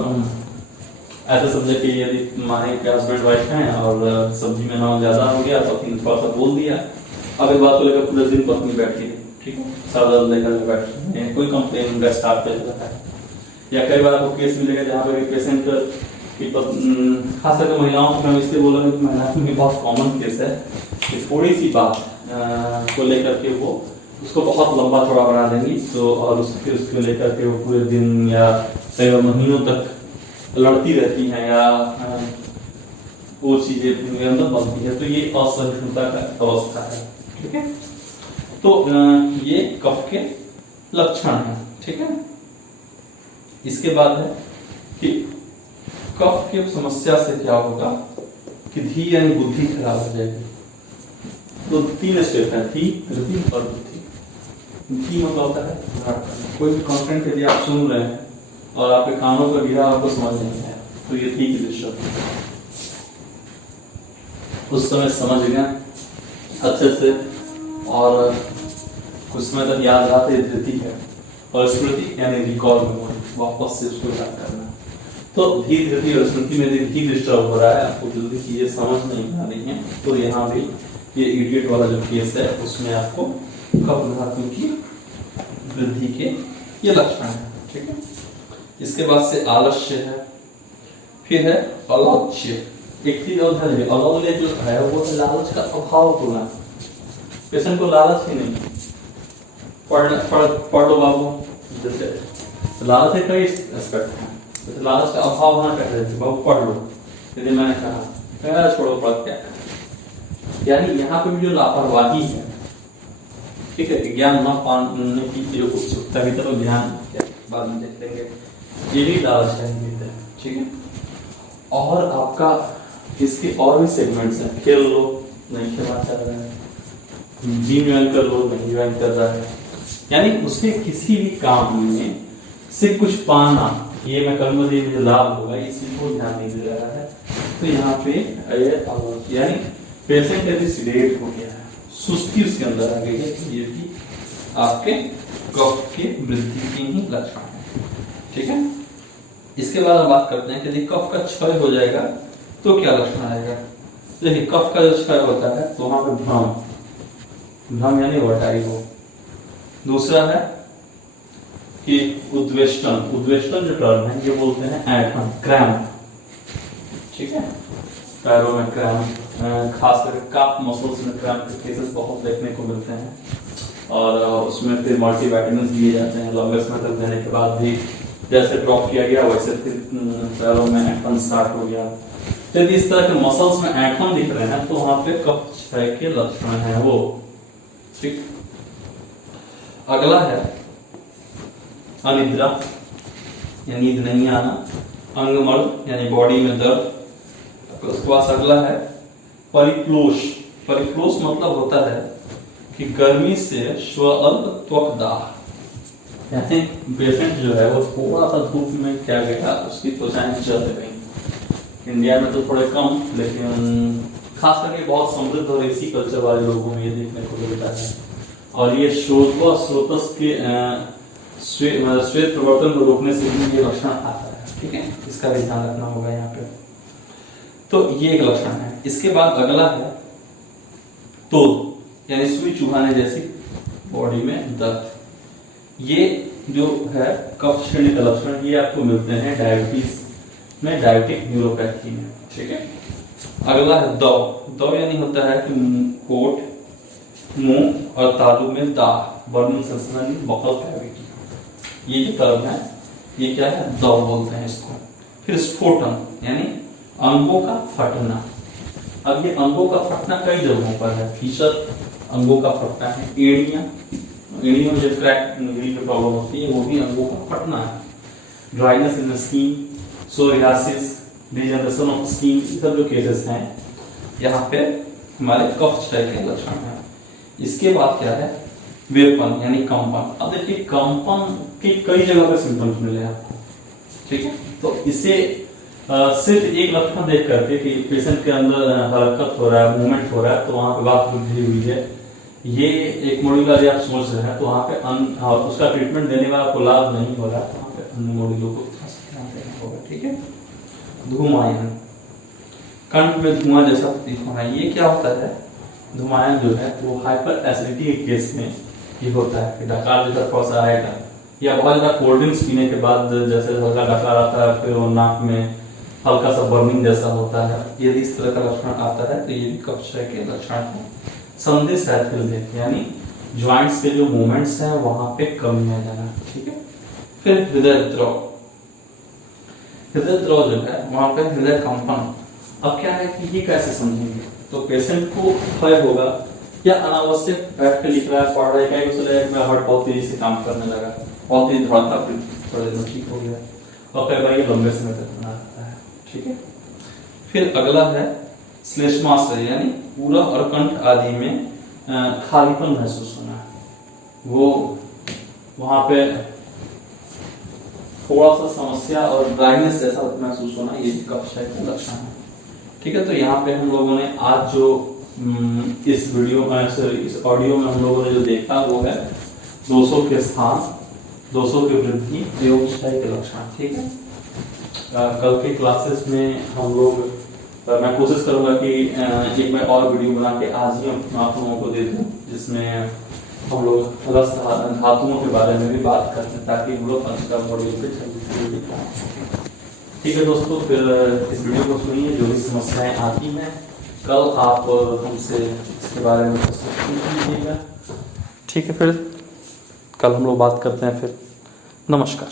ऐसा समझे कि यदि माने के हस्बैंड वाइफ हैं और सब्जी में नमक ज्यादा हो गया, पत्नी ने थोड़ा सा बोल दिया, अब इस बात को लेकर पूरे दिन पत्नी बैठी है, ठीक है, सर दर्द लेकर बैठी है, कोई कंप्लेन उनका स्टाफ पे जाता है। या कई बार आपको केस मिलेगा जहाँ पे पेशेंट खास करके महिलाओं को मैं इसलिए बोल रहा हूँ कि महिलाओं में बहुत कॉमन केस है कि थोड़ी सी बात को लेकर के वो उसको बहुत लंबा चौड़ा बना देंगी, तो और उसको लेकर के वो पूरे दिन या कई महीनों तक लड़ती रहती हैं या वो चीजें अंदर बनती है, तो ये असहिष्णुता का अवस्था है, ठीक है। तो ये कफ के लक्षण है, ठीक है। इसके बाद है कि कफ की समस्या से क्या होगा कि धी यानी बुद्धि खराब हो जाएगी। तो 3 स्टेप है, धी, रति और बुद्धि। धी मतलब होता है कोई भी कंटेंट यदि आप सुन रहे हैं और आपके कानों पर गिरा, आपको समझ नहीं आया, तो ये धी की दृष्टि उस समय समझ गया अच्छे से और कुछ समय तक याद रहा, तो ये धृति है। और स्मृति यानी रिकॉल मेमोरी, वापस से उसको याद करना। तो धीरे धीरे और स्मृति में भी डिस्टर्ब हो रहा है, आपको जल्दी चीजें समझ नहीं आ रही हैं, तो यहाँ भी ये इडियट वाला जो केस है उसमें आपको कफ धातु की वृद्धि के ये लक्षण है। ठीक है, इसके बाद से आलस्य है, फिर है अलौच्य। एक चीज और ध्यान दीजिए, अलौल्य जो है वो लालच का अभाव होना, पेशेंट को लालच ही नहीं। पढ़ो बाबू, जैसे लालच है कई एस्पेक्ट है, जैसे लालच का अभाव होना कह रहे थे बाबू पढ़ लो, यदि मैंने कहा छोड़ो पढ़ क्या, यानी यहाँ पे भी जो लापरवाही है, ठीक है, ज्ञान न पाने की जो उत्सुकता की तरफ ध्यान बाद में देख लेंगे, ये भी लालच है। ठीक है, और आपका इसके और भी सेगमेंट्स हैं, खेल लो नहीं खेलना चाह रहा है, जिम ज्वाइन कर लो नहीं ज्वाइन कर रहा है, यानी उसे किसी भी काम में से कुछ पाना, ये मैं करूंगा ये मुझे लाभ होगा, इसी को ध्यान नहीं दे रहा है। तो यहाँ पे यानी पेशेंट यदि सीडेट हो गया है, सुस्ती उसके अंदर आ गई है, तो ये भी आपके कफ के वृद्धि के ही लक्षण है। ठीक है, इसके बाद हम बात करते हैं कि यदि कफ का क्षय हो जाएगा तो क्या लक्षण आएगा। देखिए कफ का जो क्षय होता है तो वहां पर भ्रम यानी वर्टाइगो। दूसरा है कि उद्वेष्टन जो टर्म है ये बोलते हैं ऐंठन, क्रैम्प। ठीक है, पैरों में क्रैम्प, खास करके काफ मसल्स में क्रैम्प के केसेस बहुत देखने को मिलते हैं, और उसमें फिर मल्टीविटामिन्स दिए जाते हैं लंबे समय तक देने के बाद भी, जैसे ड्रॉप किया गया वैसे फिर पैरों में ऐंठन स्टार्ट हो गया। तो यदि इस तरह के मसल्स में ऐंठन दिख रहे हैं तो वहां पे कफ क्षय के लक्षण है वो। ठीक, अगला है अनिद्रा या नींद नहीं आना, अंगमल यानी बॉडी में दर्द। उसके बाद अगला है परिप्लोष। परिप्लोष मतलब होता है कि गर्मी से स्वल्प त्वक दाह, यानी पेशेंट जो है वो थोड़ा सा धूप में क्या गया उसकी त्वचाएं जल गई। इंडिया में तो थोड़े कम, लेकिन खास करके बहुत समृद्ध और एसी कल्चर वाले लोगों में ये देखने को मिलता है। और ये स्रोतस के श्वेत प्रवर्तन को रोकने से भी ये लक्षण आता है। ठीक है, इसका भी ध्यान रखना होगा यहाँ पे। तो ये एक लक्षण है। इसके बाद अगला है तोद यानी सुई चुभाने जैसी बॉडी में दर्द। ये जो है कफ श्रेणी का लक्षण ये आपको मिलते हैं डायबिटीज में, डायबिटिक न्यूरोपैथी में। ठीक है, अगला है दौ यानी होता है कि कोट, मुंह और तालू में दाह, बर्निंग सेंसेशन, बकल कैविटी। ये जो टर्म है ये क्या है, दौ बोलते हैं इसको। फिर स्फोटन यानी अंगों का फटना। अब ये अंगों का फटना कई जगहों पर है, फीचर अंगों का फटना है, एड़ियों में जो क्रैक की प्रॉब्लम होती है वो भी अंगों का फटना है। Dryness in the skin, psoriasis, degeneration of skin, ये सब जो केसेस हैं यहाँ पे हमारे कफ क्षय के लक्षण हैं। इसके बाद क्या है, वेपन यानी कंपन। अब देखिए कंपन के कई जगह पे सिम्टम्स मिले आपको। ठीक है, तो इसे सिर्फ एक लक्षण देख करके कि पेशेंट के अंदर हरकत हो रहा है, मूवमेंट हो रहा है, तो वहां पे बात वृद्धि हुई है, ये एक मॉड्यूलर आप सोच रहे हैं, तो वहां पे उसका ट्रीटमेंट देने वाला आपको लाभ नहीं हो रहा, तो वहां पे अन्य मॉड्यूलों को ध्यान देना होगा। ठीक है, धूमायन, कंठ में धुआं जैसा प्रतीत होना, ये क्या होता है, धुमायन जो है वो हाइपर एसिडिटी के केस में ये होता है कि डकार जैसा थोड़ा सा आएगा, या बहुत ज्यादा कोल्ड ड्रिंक्स पीने के बाद जैसे हल्का डकार आता है, फिर वो नाक में हल्का सा बर्निंग जैसा होता है। यदि इस तरह का लक्षण आता है तो ये भी कफ क्षय के लक्षण है। संदेश यानी ज्वाइंट्स के जो मूवमेंट्स हैं वहां पे कमी आ जाना। ठीक है, फिर हृदय द्रव जो है वहां पे हृदय कंपन। अब क्या है कि ये कैसे समझेंगे, तो पेशेंट को क्षय होगा या अनावश्यक बैठ के लिख रहा है, पढ़ रहा है, क्या मेरा हार्ट बहुत तेजी से काम करने लगा, बहुत तेज धड़का, थोड़े दिन ठीक हो गया, और कई बार ये लंबे समय तक बना रहता है। ठीक है, फिर अगला है श्लेष्माशय यानी पूरा और कंठ आदि में खालीपन महसूस होना, वो वहां पे थोड़ा सा समस्या और ड्राइनेस जैसा महसूस होना, ये कफ क्षय का लक्षण है। ठीक है, तो यहाँ पे हम लोगों ने आज जो इस वीडियो में इस ऑडियो में हम लोगों ने जो देखा वो है दोषों के स्थान, दोषों की वृद्धि प्रयोगशाही के लक्षण। ठीक है, कल के क्लासेस में हम लोग मैं कोशिश करूंगा कि एक मैं और वीडियो बना के आज ही आप लोगों को दे दूं, जिसमें हम लोग रस धातुओं के बारे में भी बात करते हैं, ताकि हम लोग पंचकर्म मॉड्यूल पे जल्दी। ठीक है दोस्तों, फिर इस वीडियो को सुनिए, जो भी समस्याएं आती हैं कल आप हमसे इसके बारे में पूछ लीजिएगा। ठीक है, फिर कल हम लोग बात करते हैं। फिर नमस्कार।